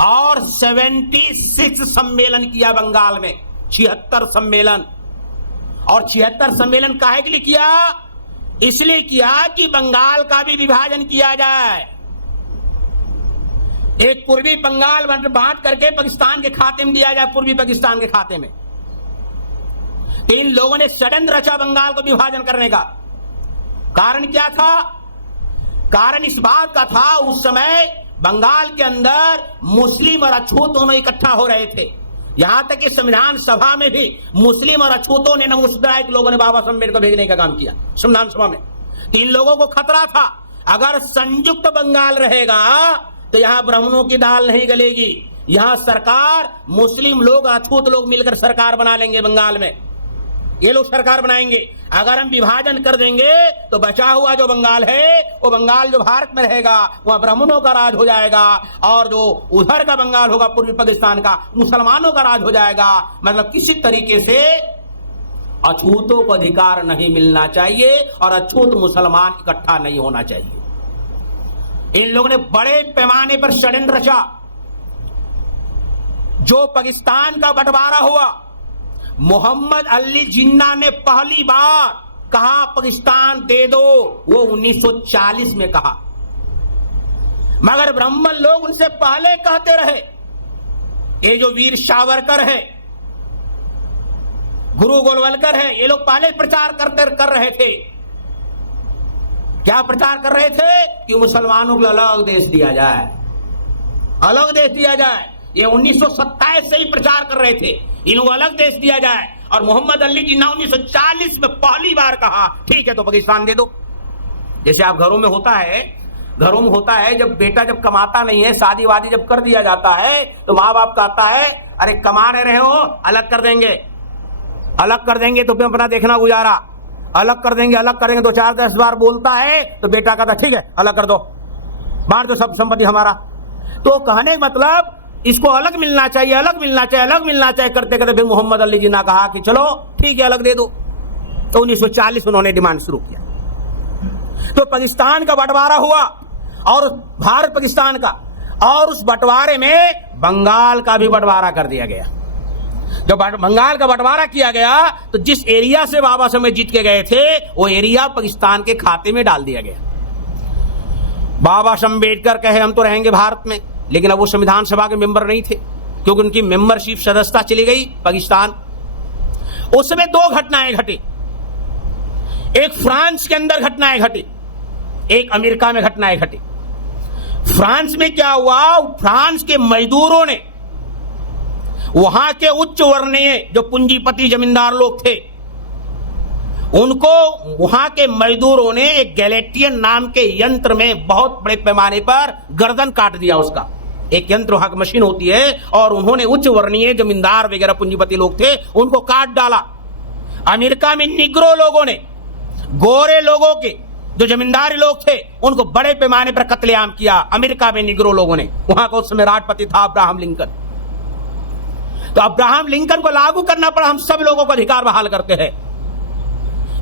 और 76 सम्मेलन किया बंगाल में, 76 सम्मेलन। और 76 सम्मेलन काहे के लिए किया? इसलिए किया कि बंगाल का भी विभाजन किया जाए, एक पूर्वी बंगाल बांट करके पाकिस्तान के खाते में दिया जाए, पूर्वी पाकिस्तान के खाते में। तो इन लोगों ने षड्यंत्र रचा बंगाल को विभाजन करने का। कारण क्या था? कारण इस बात का था, उस समय बंगाल के अंदर मुस्लिम और अछूत दोनों इकट्ठा हो रहे थे। यहां तक कि संविधान सभा में भी मुस्लिम और अछूतों ने, नमोस्तदायक लोगों ने बाबा साहब अम्बेडकर भेजने का काम किया संविधान सभा में। इन लोगों को खतरा था, अगर संयुक्त बंगाल रहेगा तो यहां ब्राह्मणों की दाल नहीं गलेगी, यहां सरकार मुस्लिम लोग, अछूत लोग मिलकर सरकार बना लेंगे बंगाल में, ये लोग सरकार बनाएंगे। अगर हम विभाजन कर देंगे तो बचा हुआ जो बंगाल है, वो बंगाल जो भारत में रहेगा वहां ब्राह्मणों का राज हो जाएगा, और जो उधर का बंगाल होगा पूर्वी पाकिस्तान का, मुसलमानों का राज हो जाएगा। मतलब किसी तरीके से अछूतों को अधिकार नहीं मिलना चाहिए और अछूत मुसलमान इकट्ठा नहीं होना चाहिए। इन लोगों ने बड़े पैमाने पर षड्यंत्र रचा। जो पाकिस्तान का बंटवारा हुआ, मोहम्मद अली जिन्ना ने पहली बार कहा पाकिस्तान दे दो, वो 1940 में कहा, मगर ब्राह्मण लोग उनसे पहले कहते रहे। ये जो वीर सावरकर है, गुरु गोलवलकर है, ये लोग पहले प्रचार कर रहे थे। क्या प्रचार कर रहे थे? कि मुसलमानों को अलग देश दिया जाए, अलग देश दिया जाए। ये 1927 से ही प्रचार कर रहे थे, इनको अलग देश दिया जाए। और मोहम्मद अली जिन्ना 1940 में पहली बार कहा ठीक है तो पाकिस्तान दे दो। जैसे आप घरों में होता है जब बेटा जब कमाता नहीं है, शादी वादी जब कर दिया जाता है तो माँ बाप कहता है अरे कमा रहे हो, अलग कर देंगे तो फिर अपना देखना गुजारा, अलग कर देंगे 2-4-10 बार बोलता है तो बेटा कहता ठीक है अलग कर दो, बांट दो सब संपत्ति हमारा। तो कहने का मतलब इसको अलग मिलना चाहिए करते करते फिर मोहम्मद अली जिन्ना कहा कि चलो ठीक है अलग दे दो। तो 1940 उन्होंने डिमांड शुरू किया। तो पाकिस्तान का बंटवारा हुआ और भारत पाकिस्तान का, और उस बंटवारे में बंगाल का भी बंटवारा कर दिया गया। जब बंगाल का बंटवारा किया गया तो जिस एरिया से बाबा साहब जीत के गए थे वो एरिया पाकिस्तान के खाते में डाल दिया गया। बाबा साहब अम्बेडकर कहे हम तो रहेंगे भारत में, लेकिन अब वो संविधान सभा के मेंबर नहीं थे क्योंकि उनकी मेंबरशिप सदस्यता चली गई पाकिस्तान। उस समय 2 घटनाएं घटी, एक फ्रांस के अंदर घटनाएं घटी, एक अमेरिका में घटनाएं घटी। फ्रांस में क्या हुआ, फ्रांस के मजदूरों ने, वहां के उच्च वर्णीय जो पूंजीपति जमींदार लोग थे, उनको वहां के मजदूरों ने एक गैलेटियन नाम के यंत्र में बहुत बड़े पैमाने पर गर्दन काट दिया। उसका एक यंत्र वहां की मशीन होती है, और उन्होंने उच्च वर्णीय जमींदार वगैरह पूंजीपति लोग थे उनको काट डाला। अमेरिका में निग्रो लोगों ने, गोरे लोगों के जो जमींदारी लोग थे उनको बड़े पैमाने पर कत्लेआम किया। अमेरिका में निग्रो लोगों ने, वहां का उस समय राष्ट्रपति था अब्राहम लिंकन। तो अब्राहम लिंकन को लागू करना पड़ा, हम सब लोगों को अधिकार बहाल करते हैं।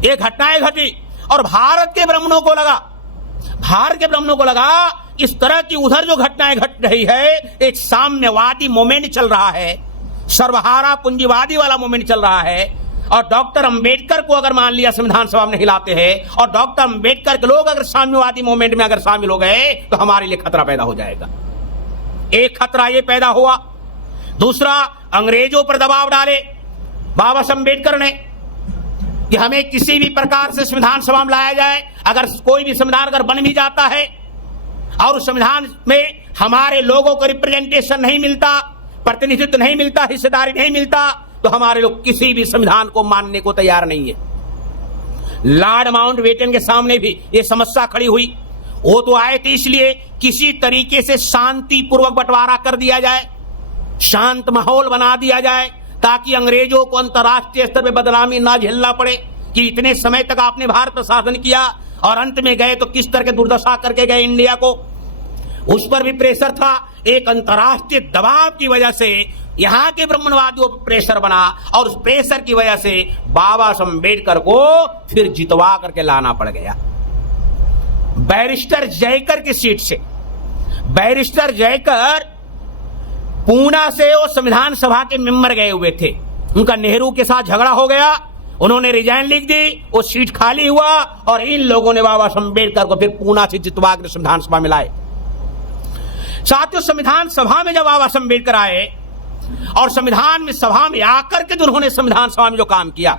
ये घटनाएं घटी और भारत के ब्राह्मणों को लगा इस तरह की उधर जो घटनाएं घट रही है, एक साम्यवादी मोमेंट चल रहा है, सर्वहारा पूंजीवादी वाला मोमेंट चल रहा है। और डॉक्टर अंबेडकर को अगर मान लिया संविधान सभा में हिलाते हैं और डॉक्टर अंबेडकर के लोग अगर साम्यवादी मूवमेंट में अगर शामिल हो गए तो हमारे लिए खतरा पैदा हो जाएगा। एक खतरा ये पैदा हुआ। दूसरा, अंग्रेजों पर दबाव डाले बाबा साहब अंबेडकर ने कि हमें किसी भी प्रकार से संविधान सभा में लाया जाए। अगर कोई भी संविधान अगर बन भी जाता है और उस संविधान में हमारे लोगों को रिप्रेजेंटेशन नहीं मिलता, प्रतिनिधित्व नहीं मिलता, हिस्सेदारी नहीं मिलता, तो हमारे लोग किसी भी संविधान को मानने को तैयार नहीं है। लॉर्ड माउंटबेटन के सामने भी यह समस्या खड़ी हुई। वो तो आए थे इसलिए किसी तरीके से शांतिपूर्वक बंटवारा कर दिया जाए, शांत माहौल बना दिया जाए, ताकि अंग्रेजों को अंतर्राष्ट्रीय स्तर पर बदनामी ना झेलना पड़े कि इतने समय तक आपने भारत पर शासन किया और अंत में गए तो किस तरह के दुर्दशा करके गए इंडिया को। उस पर भी प्रेशर था। एक अंतर्राष्ट्रीय दबाव की वजह से यहां के ब्राह्मणवादियों पर प्रेशर बना और उस प्रेशर की वजह से बाबा साहब अम्बेडकर को फिर जितवा करके लाना पड़ गया। बैरिस्टर जयकर की सीट से, बैरिस्टर जयकर पूना से वो संविधान सभा के मेंबर गए हुए थे, उनका नेहरू के साथ झगड़ा हो गया, उन्होंने रिजाइन लिख दी, वो सीट खाली हुआ और इन लोगों ने बाबा साहब अम्बेडकर को फिर पूना से जितवा कर संविधान सभा में लाए। साथियों, संविधान सभा में जब बाबा साहब अम्बेडकर आए और संविधान में सभा में आकर के जो उन्होंने संविधान सभा में जो काम किया,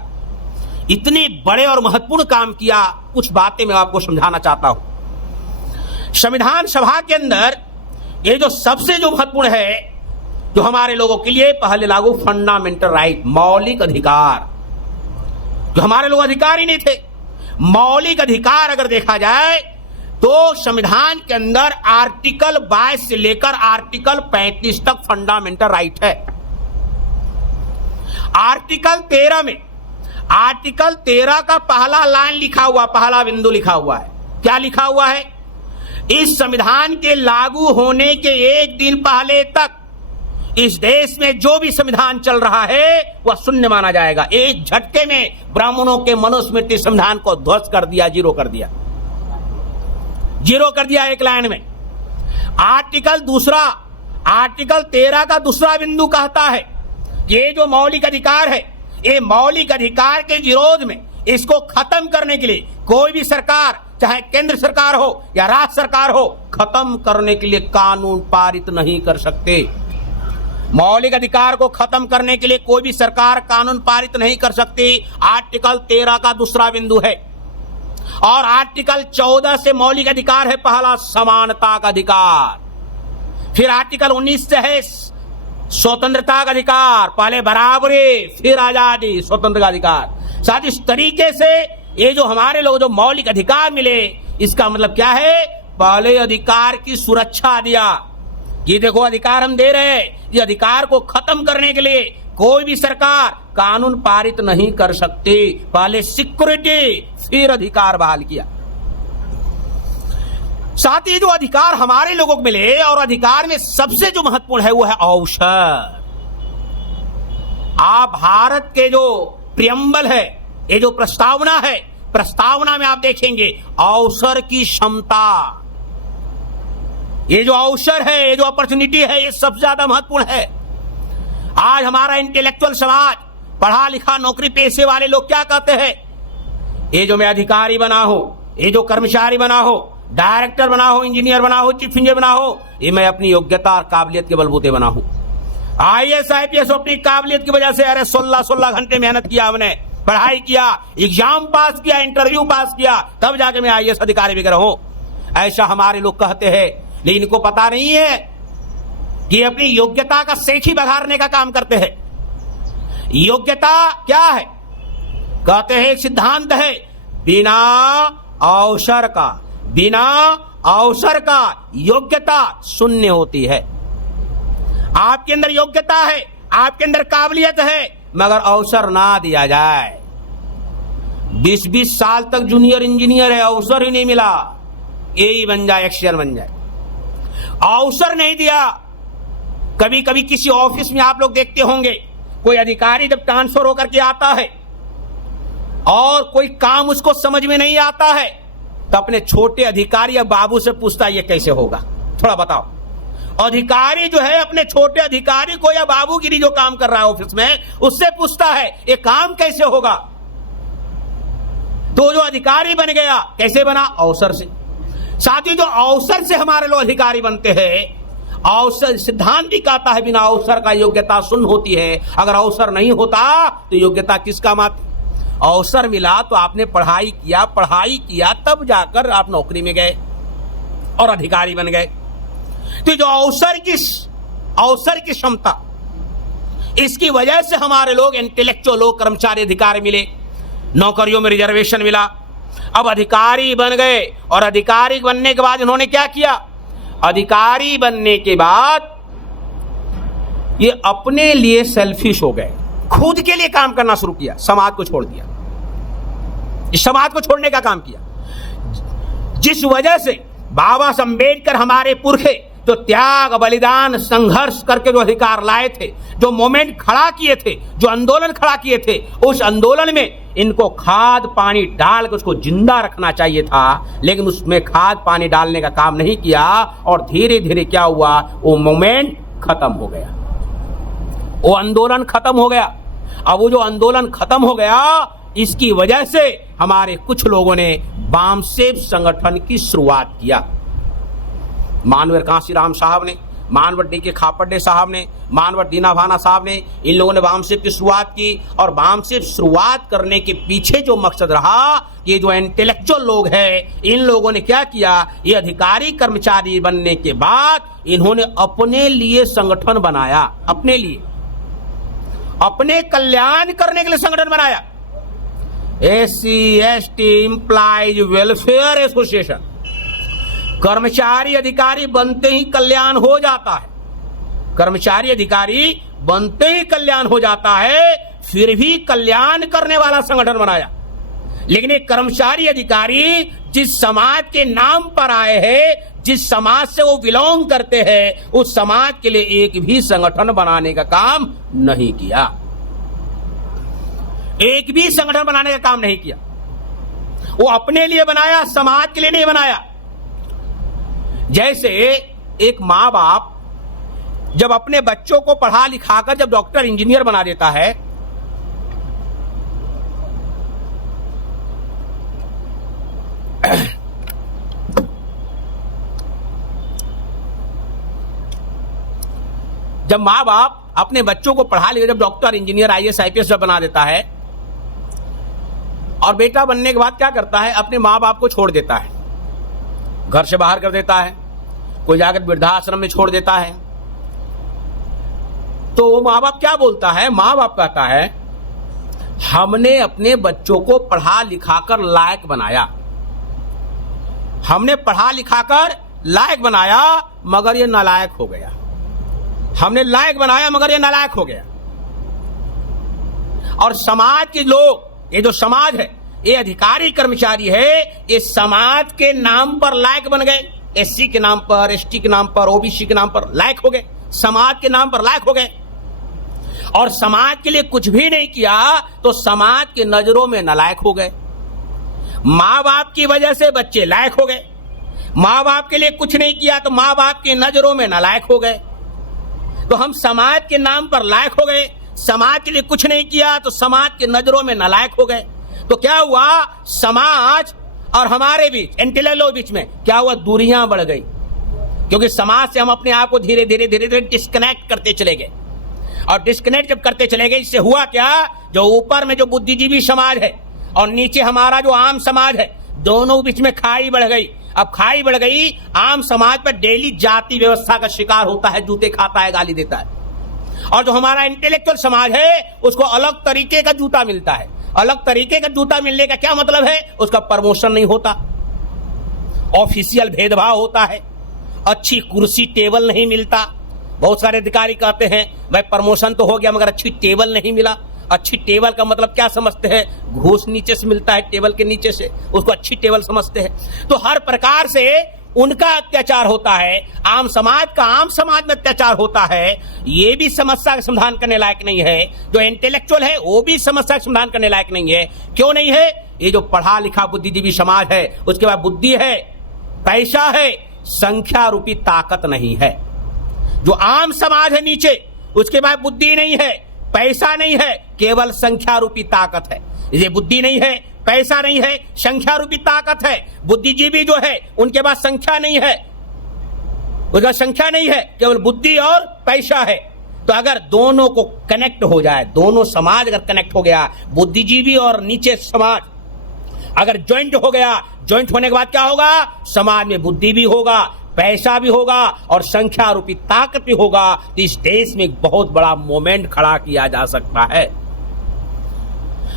इतने बड़े और महत्वपूर्ण काम किया, कुछ बातें मैं आपको समझाना चाहता हूं। संविधान सभा के अंदर ये जो सबसे जो महत्वपूर्ण है जो हमारे लोगों के लिए पहले लागू, फंडामेंटल राइट, मौलिक अधिकार, जो हमारे लोग अधिकार ही नहीं थे। मौलिक अधिकार अगर देखा जाए तो संविधान के अंदर आर्टिकल 22 से लेकर आर्टिकल 35 तक फंडामेंटल राइट है। आर्टिकल 13 में, आर्टिकल 13 का पहला लाइन लिखा हुआ, पहला बिंदु लिखा हुआ है। क्या लिखा हुआ है? इस संविधान के लागू होने के एक दिन पहले तक इस देश में जो भी संविधान चल रहा है वह शून्य माना जाएगा। एक झटके में ब्राह्मणों के मनुस्मृति संविधान को ध्वस्त कर दिया, जीरो कर दिया, जीरो कर दिया एक लाइन में। आर्टिकल 13 का दूसरा बिंदु कहता है ये जो मौलिक अधिकार है, ये मौलिक अधिकार के विरोध में इसको खत्म करने के लिए कोई भी सरकार, चाहे केंद्र सरकार हो या राज्य सरकार हो, खत्म करने के लिए कानून पारित नहीं कर सकते। मौलिक अधिकार को खत्म करने के लिए कोई भी सरकार कानून पारित नहीं कर सकती। आर्टिकल 13 का दूसरा बिंदु है। और आर्टिकल 14 से मौलिक अधिकार है पहला, समानता का अधिकार। फिर आर्टिकल 19 से है स्वतंत्रता का अधिकार, पहले बराबरी फिर आजादी, स्वतंत्र का अधिकार। साथ इस तरीके से ये जो हमारे लोग जो मौलिक अधिकार मिले, इसका मतलब क्या है? पहले अधिकार की सुरक्षा दिया कि देखो अधिकार हम दे रहे हैं, ये अधिकार को खत्म करने के लिए कोई भी सरकार कानून पारित नहीं कर सकती। पहले सिक्योरिटी फिर अधिकार बहाल किया। साथ ही जो अधिकार हमारे लोगों को मिले, और अधिकार में सबसे जो महत्वपूर्ण है वो है अवसर। आप भारत के जो प्रियम्बल है, ये जो प्रस्तावना है, प्रस्तावना में आप देखेंगे अवसर की क्षमता, ये जो अवसर है, ये जो अपॉर्चुनिटी है, ये सबसे ज्यादा महत्वपूर्ण है। आज हमारा इंटेलेक्चुअल समाज, पढ़ा लिखा नौकरी पेशे वाले लोग क्या कहते हैं? ये जो मैं अधिकारी बना हूं, ये जो कर्मचारी बना हो, डायरेक्टर बना हो, इंजीनियर बना हो, चीफ इंजीनियर बना हो, ये मैं अपनी योग्यता और काबिलियत के बलबूते बना हूं। IAS IPS अपनी काबिलियत की वजह से, अरे 16 घंटे मेहनत किया, हमने पढ़ाई किया, एग्जाम पास किया, इंटरव्यू पास किया, तब जाके मैं IAS अधिकारी वगैरह हूं, ऐसा हमारे लोग कहते हैं। लेकिन इनको पता नहीं है कि अपनी योग्यता का सेखी बघारने का काम करते हैं। योग्यता क्या है? कहते हैं एक सिद्धांत है, बिना अवसर का योग्यता शून्य होती है। आपके अंदर योग्यता है, आपके अंदर काबिलियत है, मगर अवसर ना दिया जाए। 20-20 साल तक जूनियर इंजीनियर है, अवसर ही नहीं मिला, यही बन जाए, एक्शन बन जाए, अवसर नहीं दिया। कभी कभी किसी ऑफिस में आप लोग देखते होंगे, कोई अधिकारी जब ट्रांसफर होकर के आता है और कोई काम उसको समझ में नहीं आता है, तो अपने छोटे अधिकारी या बाबू से पूछता है ये कैसे होगा, थोड़ा बताओ। अधिकारी जो है अपने छोटे अधिकारी को या बाबूगिरी जो काम कर रहा है ऑफिस में, उससे पूछता है ये काम कैसे होगा। तो जो अधिकारी बन गया, कैसे बना? अवसर से। साथ ही जो अवसर से हमारे लोग अधिकारी बनते हैं, अवसर सिद्धांत भी कहता है बिना अवसर का योग्यता शून्य होती है। अगर अवसर नहीं होता तो योग्यता किस काम आती? अवसर मिला तो आपने पढ़ाई किया तब जाकर आप नौकरी में गए और अधिकारी बन गए। तो जो अवसर की क्षमता, इसकी वजह से हमारे लोग इंटेलेक्चुअल लोग, कर्मचारी अधिकारी मिले, नौकरियों में रिजर्वेशन मिला, अब अधिकारी बन गए। और अधिकारी बनने के बाद इन्होंने क्या किया? अधिकारी बनने के बाद ये अपने लिए सेल्फिश हो गए, खुद के लिए काम करना शुरू किया, समाज को छोड़ दिया। इस समाज को छोड़ने का काम किया, जिस वजह से बाबा साहब अम्बेडकर हमारे पुरखे जो त्याग, बलिदान, संघर्ष करके जो अधिकार लाए थे, जो मूवमेंट खड़ा किए थे, जो आंदोलन खड़ा किए थे, उस आंदोलन में इनको खाद पानी डाल के उसको जिंदा रखना चाहिए था, लेकिन उसमें खाद पानी डालने का काम नहीं किया। और धीरे धीरे क्या हुआ? वो मूवमेंट खत्म हो गया, वो आंदोलन खत्म हो गया। अब वो जो आंदोलन खत्म हो गया, इसकी वजह से हमारे कुछ लोगों ने वामसेव संगठन की शुरुआत किया। मानवर कांशीराम साहब ने, मानवर डी के खापड़े साहब ने, मानवर दीना भाना साहब ने, इन लोगों ने वामसेव की शुरुआत की। और वामसेव शुरुआत करने के पीछे जो मकसद रहा, ये जो इंटेलेक्चुअल लोग हैं, इन लोगों ने क्या किया? ये अधिकारी कर्मचारी बनने के बाद इन्होंने अपने लिए संगठन बनाया, अपने लिए, अपने कल्याण करने के लिए संगठन बनाया। SC ST employees welfare association. कर्मचारी अधिकारी बनते ही कल्याण हो जाता है, कर्मचारी अधिकारी बनते ही कल्याण हो जाता है, फिर भी कल्याण करने वाला संगठन बनाया। लेकिन एक कर्मचारी अधिकारी जिस समाज के नाम पर आए हैं, जिस समाज से वो बिलोंग करते हैं, उस समाज के लिए एक भी संगठन बनाने का काम नहीं किया, एक भी संगठन बनाने का काम नहीं किया। वो अपने लिए बनाया, समाज के लिए नहीं बनाया। जैसे एक माँ बाप जब अपने बच्चों को पढ़ा लिखाकर जब डॉक्टर इंजीनियर बना देता है, जब माँ बाप अपने बच्चों को पढ़ा लिया, जब डॉक्टर, इंजीनियर, IAS, IPS जब बना देता है और बेटा बनने के बाद क्या करता है, अपने माँ बाप को छोड़ देता है, घर से बाहर कर देता है, कोई जाकर वृद्धाश्रम में छोड़ देता है, तो माँ बाप क्या बोलता है, माँ बाप कहता है हमने अपने बच्चों को पढ़ा लिखाकर लायक बनाया, हमने पढ़ा लिखाकर लायक बनाया मगर ये नालायक हो गया, हमने लायक बनाया मगर ये नालायक हो गया। और समाज के लोग, ये जो समाज है, ये अधिकारी कर्मचारी है, ये समाज के नाम पर लायक बन गए, SC के नाम पर, ST के नाम पर, OBC के नाम पर लायक हो गए, समाज के नाम पर लायक हो गए और समाज के लिए कुछ भी नहीं किया तो समाज के नजरों में नालायक हो गए। माँ बाप की वजह से बच्चे लायक हो गए, माँ बाप के लिए कुछ नहीं किया तो माँ बाप की नजरों में नालायक हो गए। तो हम समाज के नाम पर लायक हो गए, समाज के लिए कुछ नहीं किया तो समाज के नजरों में नालायक हो गए। तो क्या हुआ, समाज और हमारे बीच, इंटेलेक्चुअल बीच में क्या हुआ, दूरियां बढ़ गई, क्योंकि समाज से हम अपने आप को धीरे धीरे डिस्कनेक्ट करते चले गए। और डिस्कनेक्ट जब करते चले गए, इससे हुआ क्या, जो ऊपर में जो बुद्धिजीवी समाज है और नीचे हमारा जो आम समाज है, दोनों बीच में खाई बढ़ गई। अब खाई बढ़ गई, आम समाज पर डेली जाति व्यवस्था का शिकार होता है, जूते खाता है, गाली देता है। और जो हमारा इंटेलेक्चुअल समाज है, उसको अलग तरीके का जूता मिलता है। अलग तरीके का जूता मिलने का क्या मतलब है, उसका प्रमोशन नहीं होता, ऑफिशियल भेदभाव होता है, अच्छी कुर्सी टेबल नहीं मिलता। बहुत सारे अधिकारी कहते हैं भाई प्रमोशन तो हो गया मगर अच्छी टेबल नहीं मिला। अच्छी टेबल का मतलब क्या समझते हैं, घूस नीचे से मिलता है, टेबल के नीचे से, उसको अच्छी टेबल समझते हैं। तो हर प्रकार से उनका अत्याचार होता है, आम समाज का आम समाज में अत्याचार होता है। ये भी समस्या का समाधान करने लायक नहीं है। जो इंटेलेक्चुअल है वो भी समस्या का समाधान करने लायक नहीं है। क्यों नहीं है, ये जो पढ़ा लिखा बुद्धिजीवी समाज है, उसके बाद बुद्धि है, पैसा है, संख्या रूपी ताकत नहीं है। जो आम समाज है नीचे, उसके बाद बुद्धि नहीं है, पैसा नहीं है, केवल संख्या रूपी ताकत है। ये बुद्धि नहीं है, पैसा नहीं है, संख्या रूपी ताकत है। बुद्धिजीवी जो है उनके पास संख्या नहीं है, उनका संख्या नहीं है, केवल बुद्धि और पैसा है। तो अगर दोनों को कनेक्ट हो जाए, दोनों समाज अगर कनेक्ट हो गया, बुद्धिजीवी और नीचे समाज अगर ज्वाइंट हो गया, ज्वाइंट होने के बाद क्या होगा, समाज में बुद्धि भी होगा, पैसा भी होगा और संख्या रूपी ताकत भी होगा। तो इस देश में एक बहुत बड़ा मोमेंट खड़ा किया जा सकता है।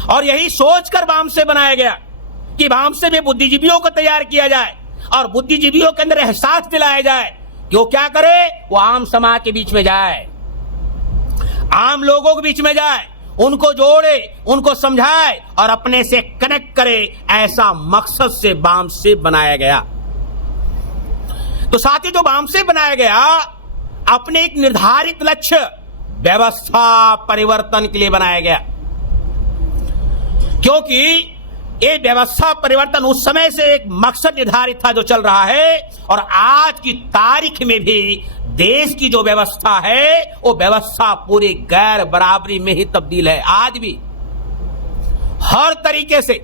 और यही सोचकर वामसे बनाया गया कि वामसे में बुद्धिजीवियों को तैयार किया जाए और बुद्धिजीवियों के अंदर एहसास दिलाया जाए कि वो क्या करे, वो आम समाज के बीच में जाए, आम लोगों के बीच में जाए, उनको जोड़े, उनको समझाए और अपने से कनेक्ट करे। ऐसा मकसद से वामसे बनाया गया। तो साथ ही जो वामसे बनाया गया, अपने एक निर्धारित लक्ष्य व्यवस्था परिवर्तन के लिए बनाया गया, क्योंकि ये व्यवस्था परिवर्तन उस समय से एक मकसद निर्धारित था जो चल रहा है। और आज की तारीख में भी देश की जो व्यवस्था है, वो व्यवस्था पूरी गैर बराबरी में ही तब्दील है आज भी, हर तरीके से।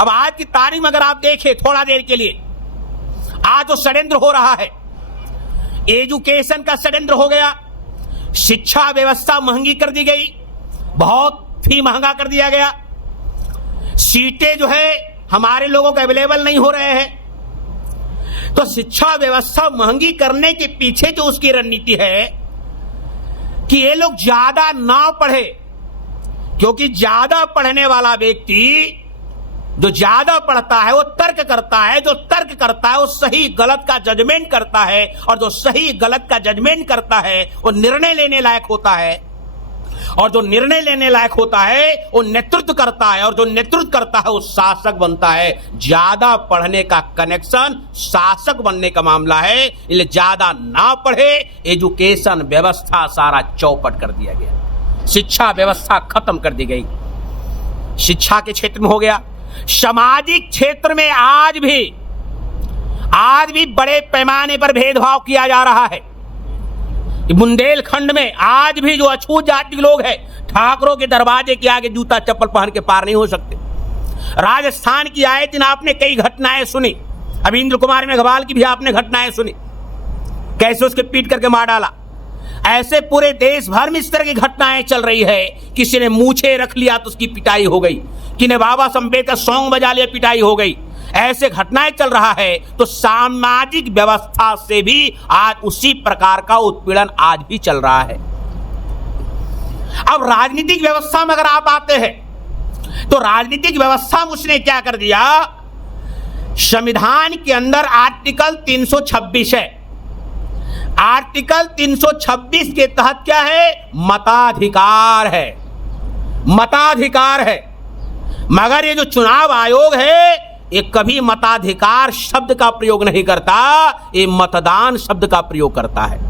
अब आज की तारीख में अगर आप देखें थोड़ा देर के लिए, आज जो षड्यंत्र हो रहा है, एजुकेशन का षड्यंत्र हो गया, शिक्षा व्यवस्था महंगी कर दी गई, बहुत ही महंगा कर दिया गया, सीटें जो है हमारे लोगों को अवेलेबल नहीं हो रहे हैं। तो शिक्षा व्यवस्था महंगी करने के पीछे जो उसकी रणनीति है कि ये लोग ज्यादा ना पढ़े, क्योंकि ज्यादा पढ़ने वाला व्यक्ति जो ज्यादा पढ़ता है वो तर्क करता है, जो तर्क करता है वो सही गलत का जजमेंट करता है, और जो सही गलत का जजमेंट करता है वो निर्णय लेने लायक होता है, और जो निर्णय लेने लायक होता है वो नेतृत्व करता है, और जो नेतृत्व करता है वो शासक बनता है। ज्यादा पढ़ने का कनेक्शन शासक बनने का मामला है, इसलिए ज्यादा ना पढ़े, एजुकेशन व्यवस्था सारा चौपट कर दिया गया, शिक्षा व्यवस्था खत्म कर दी गई। शिक्षा के क्षेत्र में हो गया, सामाजिक क्षेत्र में आज भी बड़े पैमाने पर भेदभाव किया जा रहा है। बुंदेलखंड में आज भी जो अछूत जाति के लोग हैं, ठाकरों के दरवाजे के आगे जूता चप्पल पहन के पार नहीं हो सकते। राजस्थान की आए दिन आपने कई घटनाएं सुनी, अभी इंद्र कुमार मेघवाल की भी आपने घटनाएं सुनी, कैसे उसके पीट करके मार डाला। ऐसे पूरे देश भर में इस तरह की घटनाएं चल रही है। किसी ने मूछे रख लिया तो उसकी पिटाई हो गई, किसी ने बाबा साहब अम्बेडकर सॉन्ग बजा लिया, पिटाई हो गई। ऐसे घटनाएं चल रहा है तो सामाजिक व्यवस्था से भी आज उसी प्रकार का उत्पीड़न आज भी चल रहा है। अब राजनीतिक व्यवस्था में अगर आप आते हैं तो राजनीतिक व्यवस्था में उसने क्या कर दिया, संविधान के अंदर आर्टिकल 326 है। आर्टिकल 326 के तहत क्या है, मताधिकार है, मताधिकार है। मगर ये जो चुनाव आयोग है ये कभी मताधिकार शब्द का प्रयोग नहीं करता, ये मतदान शब्द का प्रयोग करता है।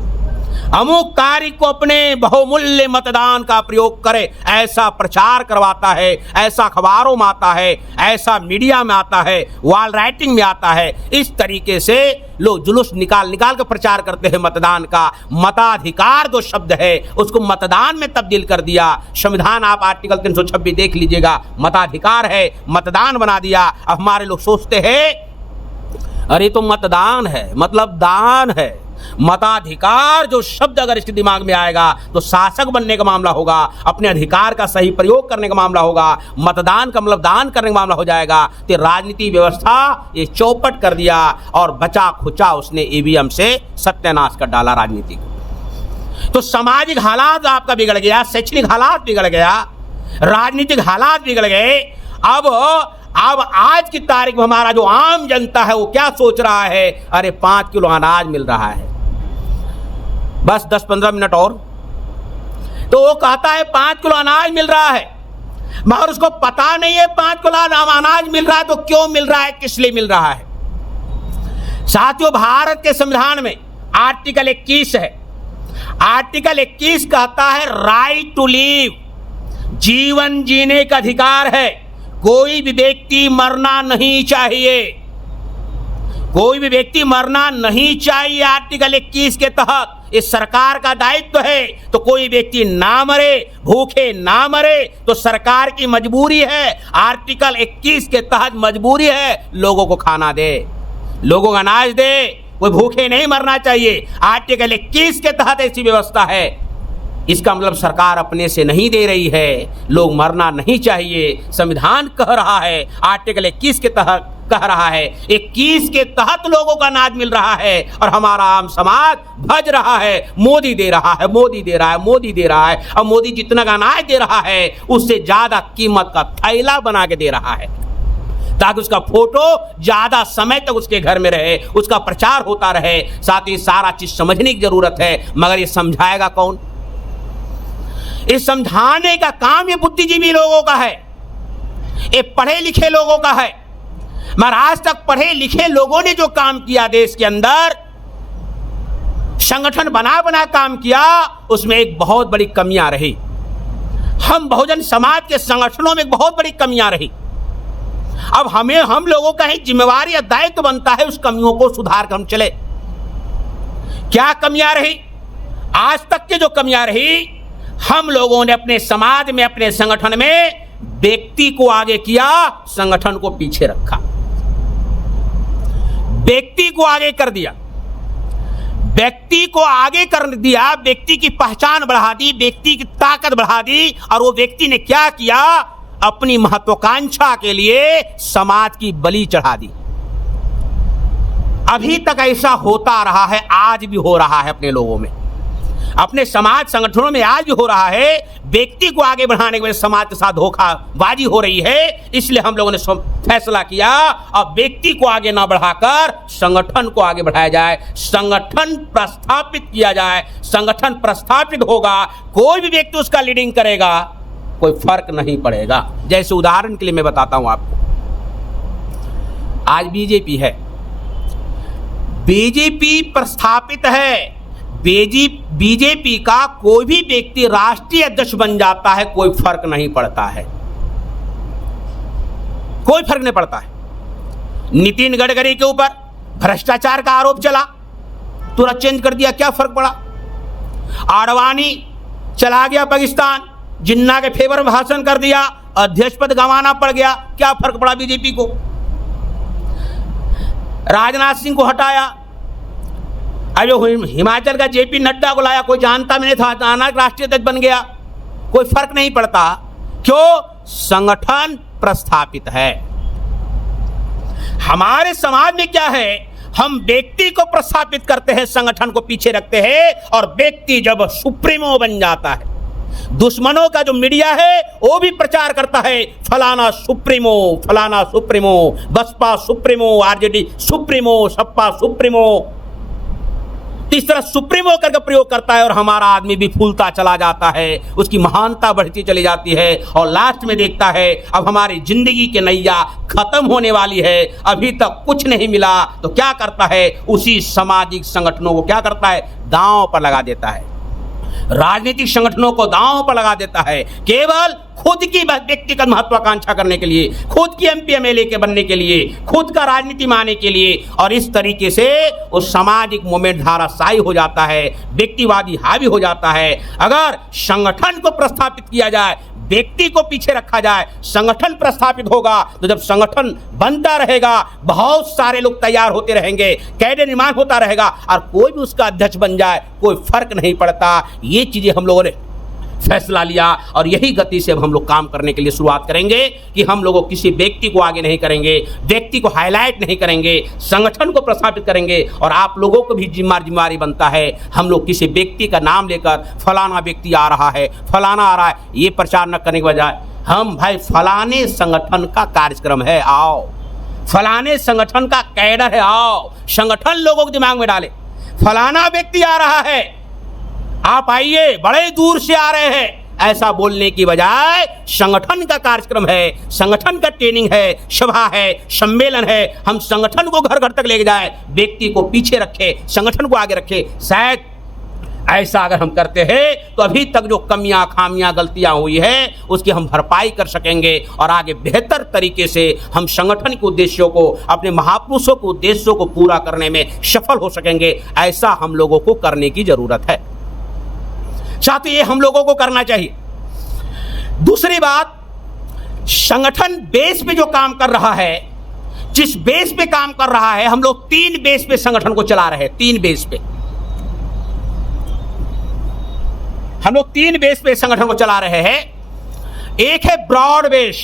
अमुक तारीख को अपने बहुमूल्य मतदान का प्रयोग करे, ऐसा प्रचार करवाता है, ऐसा अखबारों में आता है, ऐसा मीडिया में आता है, वॉल राइटिंग में आता है। इस तरीके से लोग जुलूस निकाल निकाल कर प्रचार करते हैं मतदान का। मताधिकार जो शब्द है उसको मतदान में तब्दील कर दिया। संविधान आप आर्टिकल 326 देख लीजिएगा, मताधिकार है, मतदान बना दिया। अब हमारे लोग सोचते हैं अरे तो मतदान है मतलब दान है। मताधिकार जो शब्द अगर इसके दिमाग में आएगा तो शासक बनने का मामला होगा, अपने अधिकार का सही प्रयोग करने का मामला होगा, मतदान का मतलब दान करने का मामला हो जाएगा। तो राजनीति व्यवस्था ये चौपट कर दिया और बचा खुचा उसने ईवीएम से सत्यानाश कर डाला राजनीति को। तो सामाजिक हालात आपका बिगड़ गया, शैक्षणिक हालात बिगड़ गया, राजनीतिक हालात बिगड़ गए। अब आज की तारीख में हमारा जो आम जनता है वो क्या सोच रहा है, अरे 5 किलो अनाज मिल रहा है, बस 10-15 मिनट और, तो वो कहता है 5 किलो अनाज मिल रहा है, मगर उसको पता नहीं है 5 किलो अनाज मिल रहा है तो क्यों मिल रहा है, किस लिए मिल रहा है। साथियों, भारत के संविधान में आर्टिकल 21 है। आर्टिकल 21 कहता है राइट टू लिव, जीवन जीने का अधिकार है। कोई भी व्यक्ति मरना नहीं चाहिए, कोई भी व्यक्ति मरना नहीं चाहिए। आर्टिकल 21 के तहत ये सरकार का दायित्व है। तो कोई व्यक्ति ना मरे, भूखे ना मरे तो सरकार की मजबूरी है। आर्टिकल 21 के तहत मजबूरी है लोगों को खाना दे, लोगों को अनाज दे, कोई भूखे नहीं मरना चाहिए। आर्टिकल 21 के तहत ऐसी व्यवस्था है। इसका मतलब सरकार अपने से नहीं दे रही है, लोग मरना नहीं चाहिए। संविधान कह रहा है, आर्टिकल 21 के तहत कह रहा है, 21 के तहत लोगों का अनाज मिल रहा है और हमारा आम समाज भज रहा है मोदी दे रहा है, मोदी दे रहा है, मोदी दे रहा है। और मोदी जितना अनाज दे रहा है उससे ज्यादा कीमत का थैला बना के दे रहा है ताकि उसका फोटो ज्यादा समय तक उसके घर में रहे, उसका प्रचार होता रहे। साथ ही सारा चीज समझने की जरूरत है, मगर ये समझाएगा कौन? इस समझाने का काम ये बुद्धिजीवी लोगों का है, ये पढ़े लिखे लोगों का है। मगर आज तक पढ़े लिखे लोगों ने जो काम किया, देश के अंदर संगठन बना बना काम किया, उसमें एक बहुत बड़ी कमियां रही। हम बहुजन समाज के संगठनों में बहुत बड़ी कमियां रही। अब हम लोगों का ही जिम्मेवारी या दायित्व बनता है उस कमियों को सुधार कर हम चले। क्या कमियां रही? आज तक के जो कमियां रही, हम लोगों ने अपने समाज में, अपने संगठन में व्यक्ति को आगे किया, संगठन को पीछे रखा। व्यक्ति को आगे कर दिया, व्यक्ति को आगे कर दिया, व्यक्ति की पहचान बढ़ा दी, व्यक्ति की ताकत बढ़ा दी। और वो व्यक्ति ने क्या किया? अपनी महत्वाकांक्षा के लिए समाज की बलि चढ़ा दी। अभी तक ऐसा होता रहा है, आज भी हो रहा है अपने लोगों में, अपने समाज संगठनों में आज भी हो रहा है। व्यक्ति को आगे बढ़ाने के वजह समाज के साथ धोखाबाजी हो रही है। इसलिए हम लोगों ने फैसला किया अब व्यक्ति को आगे ना बढ़ाकर संगठन को आगे बढ़ाया जाए, संगठन प्रस्थापित किया जाए। संगठन प्रस्थापित होगा, कोई भी व्यक्ति उसका लीडिंग करेगा, कोई फर्क नहीं पड़ेगा। जैसे उदाहरण के लिए मैं बताता हूं आपको, आज बीजेपी है, बीजेपी प्रस्थापित है। बीजेपी का कोई भी व्यक्ति राष्ट्रीय अध्यक्ष बन जाता है, कोई फर्क नहीं पड़ता है, कोई फर्क नहीं पड़ता है। नितिन गडकरी के ऊपर भ्रष्टाचार का आरोप चला, तुरंत चेंज कर दिया, क्या फर्क पड़ा? आडवाणी चला गया पाकिस्तान, जिन्ना के फेवर में भाषण कर दिया, अध्यक्ष पद गंवाना पड़ गया, क्या फर्क पड़ा बीजेपी को? राजनाथ सिंह को हटाया, अब जो हिमाचल का जेपी नड्डा को लाया, कोई जानता भी नहीं था, अचानक राष्ट्रीय अध्यक्ष बन गया, कोई फर्क नहीं पड़ता। क्यों? संगठन प्रस्थापित है। हमारे समाज में क्या है, हम व्यक्ति को प्रस्थापित करते हैं, संगठन को पीछे रखते हैं, और व्यक्ति जब सुप्रीमो बन जाता है, दुश्मनों का जो मीडिया है वो भी प्रचार करता है फलाना सुप्रीमो, फलाना supremo, Baspa supremo, RJD supremo, Sapa supremo, इस तरह सुप्रीमो करके प्रयोग करता है, और हमारा आदमी भी फूलता चला जाता है, उसकी महानता बढ़ती चली जाती है, और लास्ट में देखता है अब हमारी जिंदगी की नैया खत्म होने वाली है, अभी तक कुछ नहीं मिला, तो क्या करता है, उसी सामाजिक संगठनों को क्या करता है, दांव पर लगा देता है, राजनीतिक संगठनों को दांव पर लगा देता है, केवल खुद की व्यक्तिगत महत्वाकांक्षा करने के लिए, खुद की एमपी एमएलए के बनने के लिए, खुद का राजनीति माने के लिए, और इस तरीके से वो सामाजिक मोमेंट धाराशायी हो जाता है, व्यक्तिवादी हावी हो जाता है। अगर संगठन को प्रस्थापित किया जाए, व्यक्ति को पीछे रखा जाए, संगठन प्रस्थापित होगा, तो जब संगठन बनता रहेगा, बहुत सारे लोग तैयार होते रहेंगे, कैडर निर्माण होता रहेगा, और कोई भी उसका अध्यक्ष बन जाए, कोई फर्क नहीं पड़ता। ये चीजें हम लोगों ने फैसला लिया, और यही गति से अब हम लोग काम करने के लिए शुरुआत करेंगे कि हम लोग किसी व्यक्ति को आगे नहीं करेंगे, व्यक्ति को हाईलाइट नहीं करेंगे, संगठन को प्रस्थापित करेंगे। और आप लोगों को भी जिम्मेदारी बनता है, हम लोग किसी व्यक्ति का नाम लेकर फलाना व्यक्ति आ रहा है, फलाना आ रहा है, ये प्रचार न करने के बजाय हम भाई फलाने संगठन का कार्यक्रम है, आओ, फलाने संगठन का कैडर है, आओ, संगठन लोगों के दिमाग में डाले, फलाना व्यक्ति आ रहा है, आप आइए, बड़े दूर से आ रहे हैं, ऐसा बोलने की बजाय संगठन का कार्यक्रम है, संगठन का ट्रेनिंग है, सभा है, सम्मेलन है, हम संगठन को घर घर तक लेके जाए, व्यक्ति को पीछे रखे, संगठन को आगे रखे। शायद ऐसा अगर हम करते हैं तो अभी तक जो कमियां, खामियां, गलतियां हुई है उसकी हम भरपाई कर सकेंगे, और आगे बेहतर तरीके से हम संगठन के उद्देश्यों को, अपने महापुरुषों के उद्देश्यों को पूरा करने में सफल हो सकेंगे। ऐसा हम लोगों को करने की जरूरत है साथ ही, ये हम लोगों को करना चाहिए। दूसरी बात, संगठन बेस पे जो काम कर रहा है, जिस बेस पे काम कर रहा है, हम लोग 3 बेस पे संगठन को चला रहे हैं, 3 बेस पे हम लोग 3 बेस पे संगठन को चला रहे हैं। एक है ब्रॉड बेस।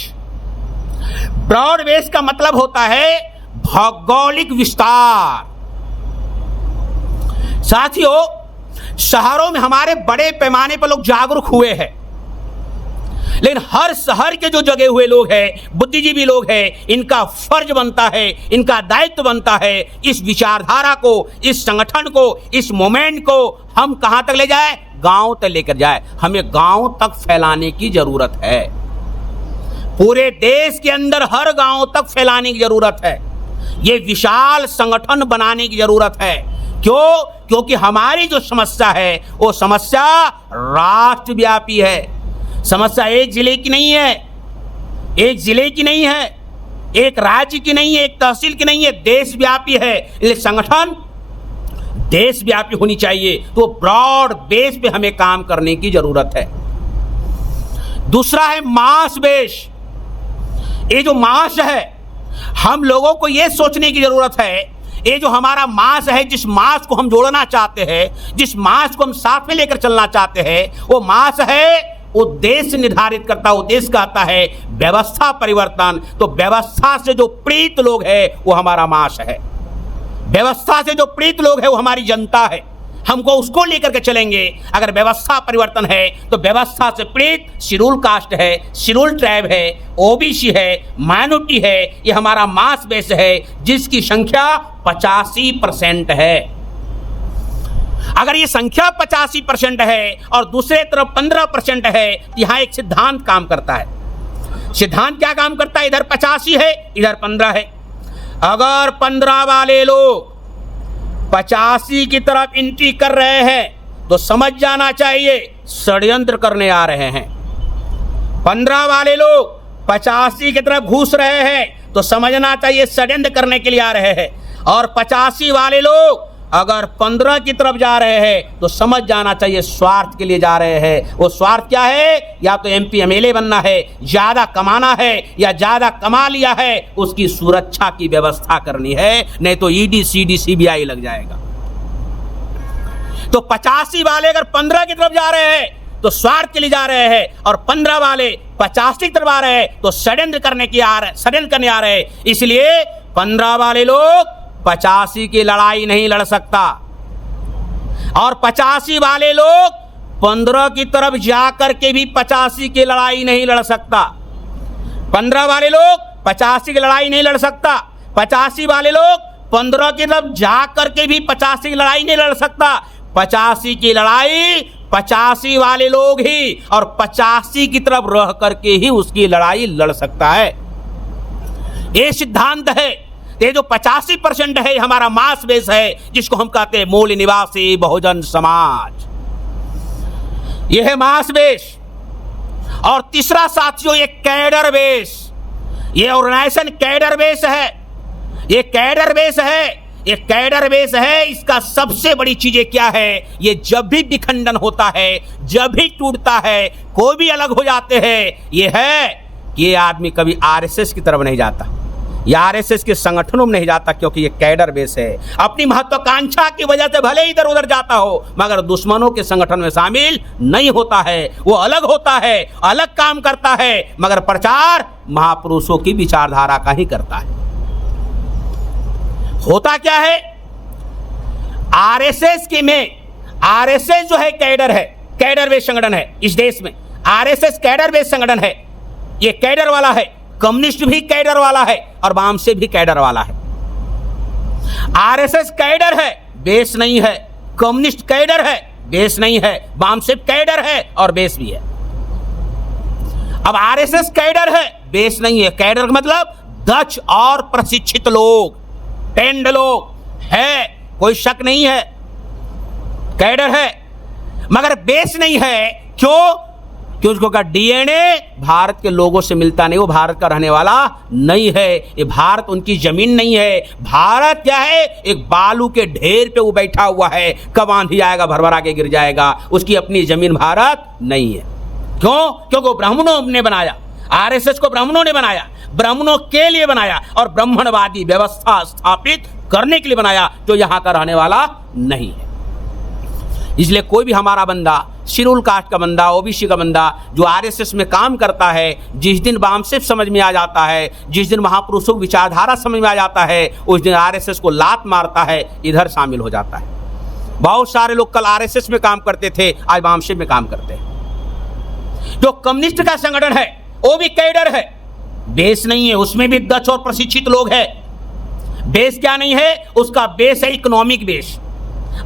ब्रॉड बेस का मतलब होता है भौगोलिक विस्तार। साथियों, शहरों में हमारे बड़े पैमाने पर लोग जागरूक हुए हैं, लेकिन हर शहर के जो जगे हुए लोग हैं, बुद्धिजीवी लोग हैं, इनका फर्ज बनता है, इनका दायित्व बनता है, इस विचारधारा को, इस संगठन को, इस मोमेंट को हम कहां तक ले जाए, गांव तक लेकर जाए। हमें गांव तक फैलाने की जरूरत है, पूरे देश के अंदर हर गांव तक फैलाने की जरूरत है, ये विशाल संगठन बनाने की जरूरत है। क्यों? क्योंकि हमारी जो समस्या है वो समस्या राष्ट्रव्यापी है। समस्या एक जिले की नहीं है, एक जिले की नहीं है, एक राज्य की नहीं है, एक तहसील की नहीं है, देशव्यापी है। इसलिए संगठन देशव्यापी होनी चाहिए, तो ब्रॉड बेस पे हमें काम करने की जरूरत है। दूसरा है मास बेस। ये जो मास है, हम लोगों को ये सोचने की जरूरत है, ये जो हमारा मास है, जिस मास को हम जोड़ना चाहते हैं, जिस मास को हम साथ में लेकर चलना चाहते हैं, वो मास है, वो देश निर्धारित करता, वो देश कहता है व्यवस्था परिवर्तन। तो व्यवस्था से जो प्रीत लोग हैं वो हमारा मास है, व्यवस्था से जो प्रीत लोग हैं वो हमारी जनता है, हमको उसको लेकर के चलेंगे। अगर व्यवस्था परिवर्तन है तो व्यवस्था से प्रेरित शेड्यूल कास्ट है, शेड्यूल ट्राइब है, ओबीसी है, माइनॉरिटी है, ये हमारा मास बेस है जिसकी संख्या 85% है। अगर ये संख्या 85% है और दूसरे तरफ 15% है, यहाँ एक सिद्धांत काम करता है। सिद्धांत क्या काम करता है? इधर 85 है, इधर 15 है। अगर 15 वाले लोग 85 की तरफ एंट्री कर रहे हैं तो समझ जाना चाहिए षड्यंत्र करने आ रहे हैं। 15 वाले लोग 85 की तरफ घुस रहे हैं तो समझना चाहिए षड्यंत्र करने के लिए आ रहे हैं। और 85 वाले लोग अगर 15 की तरफ जा रहे हैं तो समझ जाना चाहिए स्वार्थ के लिए जा रहे हैं। वो स्वार्थ क्या है? या तो एमपी एमएलए बनना है, ज्यादा कमाना है, या ज्यादा कमा लिया है उसकी सुरक्षा की व्यवस्था करनी है, नहीं तो ईडी सीडी सीबीआई लग जाएगा। तो 85 वाले अगर 15 की तरफ जा रहे हैं तो स्वार्थ के लिए जा रहे हैं, और 15 वाले 85 की तरफ आ रहे हैं तो षड्यंत्र करने आ रहे हैं। इसलिए 15 वाले लोग 85 की लड़ाई नहीं लड़ सकता, और 85 वाले लोग 15 की तरफ जाकर के भी 85 की लड़ाई नहीं लड़ सकता। 15 वाले लोग 85 की लड़ाई नहीं लड़ सकता, 85 वाले लोग 15 की तरफ जाकर के भी 85 की लड़ाई नहीं लड़ सकता। 85 की लड़ाई 85 वाले लोग ही और 85 की तरफ रह करके ही उसकी लड़ाई लड़ सकता है। ये सिद्धांत है। ये जो 85% है हमारा मास बेस है, जिसको हम कहते हैं मूल निवासी बहुजन समाज, यह है मास बेस। और तीसरा साथियों ये कैडर बेस, ये ऑर्गेनाइजेशन कैडर बेस है। ये कैडर बेस है, ये कैडर बेस है। इसका सबसे बड़ी चीजें क्या है, ये जब भी विखंडन होता है, जब भी टूटता है, कोई भी अलग हो जाते हैं, ये है कि ये आदमी कभी आरएसएस की तरफ नहीं जाता या आरएसएस के संगठनों में नहीं जाता, क्योंकि ये कैडर बेस है। अपनी महत्वाकांक्षा की वजह से भले इधर उधर जाता हो, मगर दुश्मनों के संगठन में शामिल नहीं होता है। वो अलग होता है, अलग काम करता है, मगर प्रचार महापुरुषों की विचारधारा का ही करता है। होता क्या है, आरएसएस के में, आरएसएस जो है कैडर है, कैडर बेस संगठन है इस देश में। आरएसएस कैडर बेस संगठन है, ये कैडर वाला है। कम्युनिस्ट भी कैडर वाला है और वाम से भी कैडर वाला है। आरएसएस कैडर है, बेस नहीं है। कम्युनिस्ट कैडर है, बेस नहीं है। वाम से कैडर है और बेस भी है। अब आरएसएस कैडर है, बेस नहीं है। कैडर का मतलब दक्ष और प्रशिक्षित लोग, टेंड लोग है, कोई शक नहीं है, कैडर है, मगर बेस नहीं है। क्यों? क्योंकि उसका डीएनए भारत के लोगों से मिलता नहीं, वो भारत का रहने वाला नहीं है। ये भारत उनकी जमीन नहीं है। भारत क्या है, एक बालू के ढेर पे वो बैठा हुआ है, कब आंधी आएगा भरभरा के गिर जाएगा। उसकी अपनी जमीन भारत नहीं है। क्यों? क्योंकि वो ब्राह्मणों ने बनाया, आरएसएस को ब्राह्मणों ने बनाया, ब्राह्मणों के लिए बनाया और ब्राह्मणवादी व्यवस्था स्थापित करने के लिए बनाया, जो यहां का रहने वाला नहीं है। इसलिए कोई भी हमारा बंदा, शेड्यूल कास्ट का बंदा, ओबीसी का बंदा जो आरएसएस में काम करता है, जिस दिन वामसिफ समझ में आ जाता है, जिस दिन महापुरुषों की विचारधारा समझ में आ जाता है, उस दिन आरएसएस को लात मारता है, इधर शामिल हो जाता है। बहुत सारे लोग कल आरएसएस में काम करते थे, आज वामसिफ में काम करते हैं। जो कम्युनिस्ट का संगठन है वो भी कैडर है, बेस नहीं है। उसमें भी दक्ष और प्रशिक्षित लोग हैं। बेस क्या नहीं है, उसका बेस है इकोनॉमिक बेस।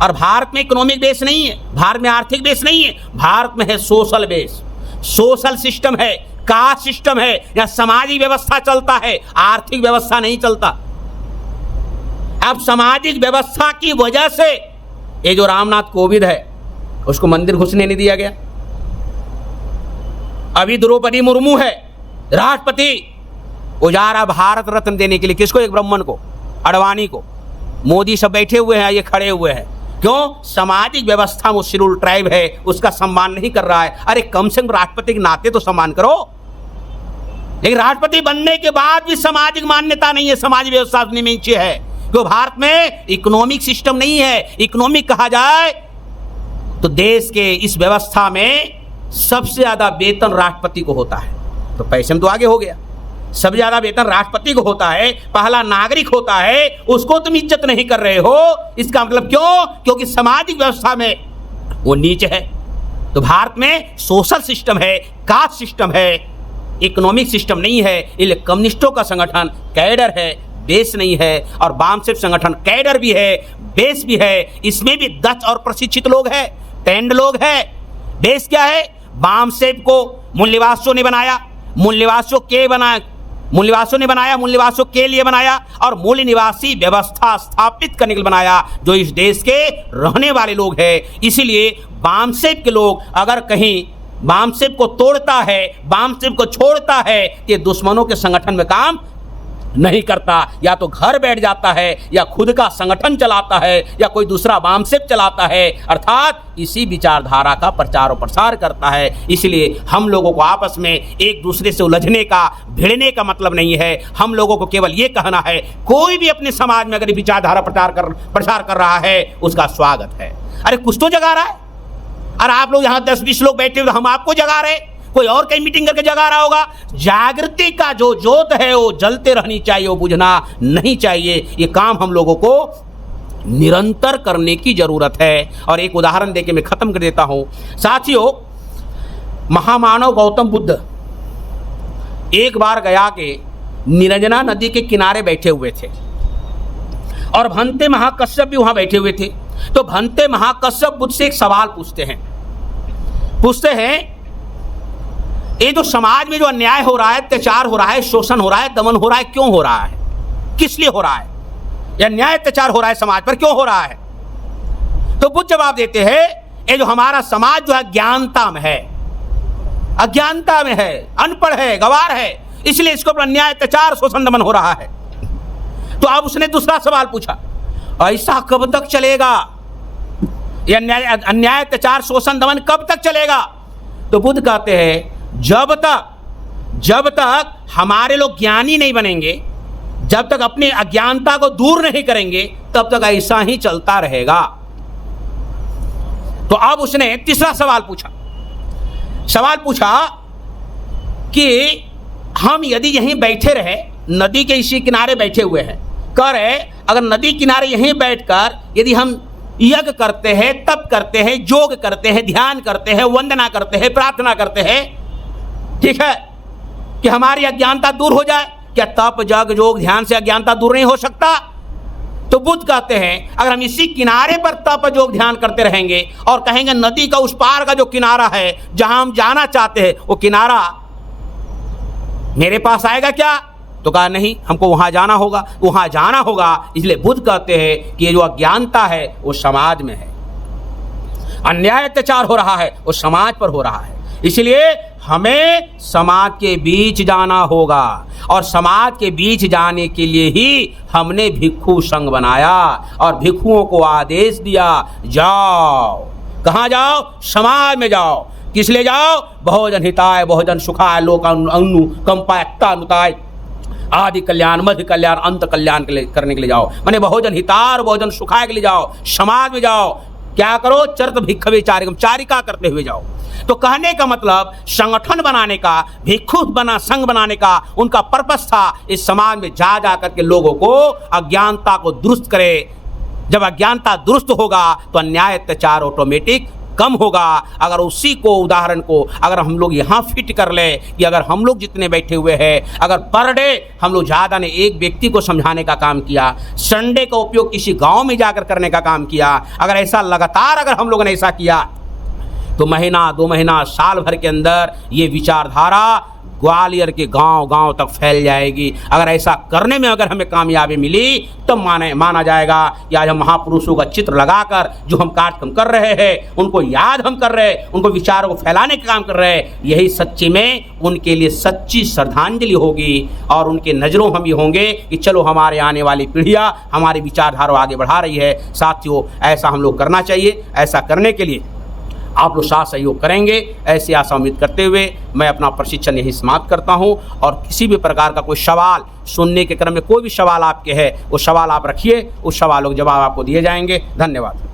और भारत में इकोनॉमिक बेस नहीं है, भारत में आर्थिक बेस नहीं है, भारत में है सोशल बेस। सोशल सिस्टम है, कास्ट सिस्टम है, या सामाजिक व्यवस्था चलता है, आर्थिक व्यवस्था नहीं चलता। अब सामाजिक व्यवस्था की वजह से ये जो रामनाथ कोविंद है उसको मंदिर घुसने नहीं दिया गया। अभी द्रौपदी मुर्मू है राष्ट्रपति, वो जा रहा भारत रत्न देने के लिए। किसको? एक ब्राह्मण को, अडवाणी को। मोदी सब बैठे हुए हैं, ये खड़े हुए हैं। क्यों? सामाजिक व्यवस्था में शेड्यूल ट्राइब है, उसका सम्मान नहीं कर रहा है। अरे कम से कम राष्ट्रपति के नाते तो सम्मान करो। लेकिन राष्ट्रपति बनने के बाद भी सामाजिक मान्यता नहीं है, सामाजिक व्यवस्था नीचे है। क्यों? भारत में इकोनॉमिक सिस्टम नहीं है। इकोनॉमिक कहा जाए तो देश के इस व्यवस्था में सबसे ज्यादा वेतन राष्ट्रपति को होता है, तो पैसे में तो आगे हो गया। सबसे ज्यादा वेतन राष्ट्रपति को होता है, पहला नागरिक होता है, उसको तुम इज्जत नहीं कर रहे हो। इसका मतलब क्यों? क्योंकि सामाजिक व्यवस्था में वो नीचे है। तो भारत में सोशल सिस्टम है, कास्ट सिस्टम है, इकोनॉमिक सिस्टम नहीं है। इसलिए कम्युनिस्टों का संगठन कैडर है, बेस नहीं है। और वामसिफ संगठन कैडर भी है, बेस भी है। इसमें भी दक्ष और प्रशिक्षित लोग हैं, टेंड लोग हैं। बेस क्या है? वामसिफ को मूल्यवासियों ने बनाया, मूल्यवासियों ने बनाया, मूल्यवासियों के लिए बनाया और मूल निवासी व्यवस्था स्थापित करने के लिए बनाया, जो इस देश के रहने वाले लोग हैं। इसीलिए वामसिफ के लोग अगर कहीं वामसिफ को तोड़ता है, वामसिफ को छोड़ता है, ये दुश्मनों के संगठन में काम नहीं करता, या तो घर बैठ जाता है या खुद का संगठन चलाता है या कोई दूसरा वामसेप चलाता है, अर्थात इसी विचारधारा का प्रचार और प्रसार करता है। इसलिए हम लोगों को आपस में एक दूसरे से उलझने का, भिड़ने का मतलब नहीं है। हम लोगों को केवल ये कहना है, कोई भी अपने समाज में अगर विचारधारा प्रसार कर रहा है उसका स्वागत है। अरे कुछ तो जगा रहा है। अरे आप लोग यहाँ 10-20 लोग बैठे हुए, हम आपको जगा रहे, कोई और कहीं मीटिंग करके जगा रहा होगा। जागृति का जो जोत है वो जलते रहनी चाहिए, वो बुझना नहीं चाहिए। ये काम हम लोगों को निरंतर करने की जरूरत है। और एक उदाहरण देके मैं खत्म कर देता हूं। साथियों, महामानव गौतम बुद्ध एक बार गया के निरंजना नदी के किनारे बैठे हुए थे और भंते महाकश्यप भी वहां बैठे हुए थे। तो भंते महाकश्यप बुद्ध से एक सवाल पूछते हैं, ये जो समाज में जो अन्याय हो रहा है, अत्याचार हो रहा है, शोषण हो रहा है, दमन हो रहा है, क्यों हो रहा है, किस लिए हो रहा है, यह अन्याय अत्याचार हो रहा है समाज पर क्यों हो रहा है? तो बुद्ध जवाब देते हैं, ये जो हमारा समाज जो है अज्ञानता में है, अनपढ़ है, गंवार है, इसलिए इसके ऊपर अन्याय अत्याचार शोषण दमन हो रहा है। तो अब उसने दूसरा सवाल पूछा, ऐसा कब तक चलेगा, यह अन्याय अत्याचार शोषण दमन कब तक चलेगा? तो बुद्ध कहते हैं, जब तक हमारे लोग ज्ञानी नहीं बनेंगे, जब तक अपनी अज्ञानता को दूर नहीं करेंगे, तब तक ऐसा ही चलता रहेगा। तो अब उसने तीसरा सवाल पूछा कि हम यदि यहीं बैठे रहे, नदी के इसी किनारे बैठे हुए हैं, कह रहे अगर नदी किनारे यहीं बैठकर यदि हम यज्ञ करते हैं, तप करते हैं, योग करते हैं, ध्यान करते हैं, वंदना करते हैं, प्रार्थना करते हैं, ठीक है, कि हमारी अज्ञानता दूर हो जाए। क्या तप जग योग ध्यान से अज्ञानता दूर नहीं हो सकता? तो बुद्ध कहते हैं, अगर हम इसी किनारे पर तप योग ध्यान करते रहेंगे और कहेंगे नदी का उस पार का जो किनारा है जहां हम जाना चाहते हैं, वो किनारा मेरे पास आएगा क्या? तो कहा नहीं, हमको वहां जाना होगा। इसलिए बुद्ध कहते हैं कि ये जो अज्ञानता है वो समाज में है, अन्याय अत्याचार हो रहा है वो समाज पर हो रहा है। इसलिए हमें समाज के बीच जाना होगा और समाज के बीच जाने के लिए ही हमने भिक्षु संघ बनाया और भिक्षुओं को आदेश दिया, जाओ। कहाँ जाओ? समाज में जाओ। किस लिए जाओ? बहुजन हिताय बहुजन सुखाय लोक अनुकंपाय अनुताय आदि कल्याण, मध्य कल्याण, अंत कल्याण के लिए करने के लिए जाओ। माने बहुजन हितार बहुजन सुखाय के लिए जाओ, समाज में जाओ। क्या करो? चरित भिक्षवे चारिकम, चारिका करते हुए जाओ। तो कहने का मतलब संगठन बनाने का, भिक्षु संघ बनाने का उनका पर्पस था, इस समाज में जा करके लोगों को अज्ञानता को दुरुस्त करे। जब अज्ञानता दुरुस्त होगा तो अन्याय अत्याचार ऑटोमेटिक कम होगा। अगर उसी को उदाहरण को अगर हम लोग यहाँ फिट कर ले कि अगर हम लोग जितने बैठे हुए हैं, अगर पर डे हम लोग ज़्यादा ने एक व्यक्ति को समझाने का काम किया, संडे का उपयोग किसी गांव में जाकर करने का काम किया, अगर ऐसा लगातार अगर हम लोगों ने ऐसा किया तो महीना 2 महीना साल भर के अंदर ये विचारधारा ग्वालियर के गांव तक फैल जाएगी। अगर ऐसा करने में अगर हमें कामयाबी मिली तब माना जाएगा कि आज हम महापुरुषों का चित्र लगाकर जो हम कार्यक्रम कर रहे हैं, उनको याद हम कर रहे हैं, उनको विचारों को फैलाने का काम कर रहे हैं, यही सच्ची में उनके लिए सच्ची श्रद्धांजलि होगी और उनके नज़रों हम ये होंगे कि चलो हमारे आने वाली पीढ़ियाँ हमारी विचारधारा आगे बढ़ा रही है। साथियों, ऐसा हम लोग करना चाहिए। ऐसा करने के लिए आप लोग साथ सहयोग करेंगे, ऐसी आशा उम्मीद करते हुए मैं अपना प्रशिक्षण यही समाप्त करता हूं। और किसी भी प्रकार का कोई सवाल सुनने के क्रम में कोई भी सवाल आपके है, वो सवाल आप रखिए, उस सवालों के जवाब आपको दिए जाएंगे। धन्यवाद।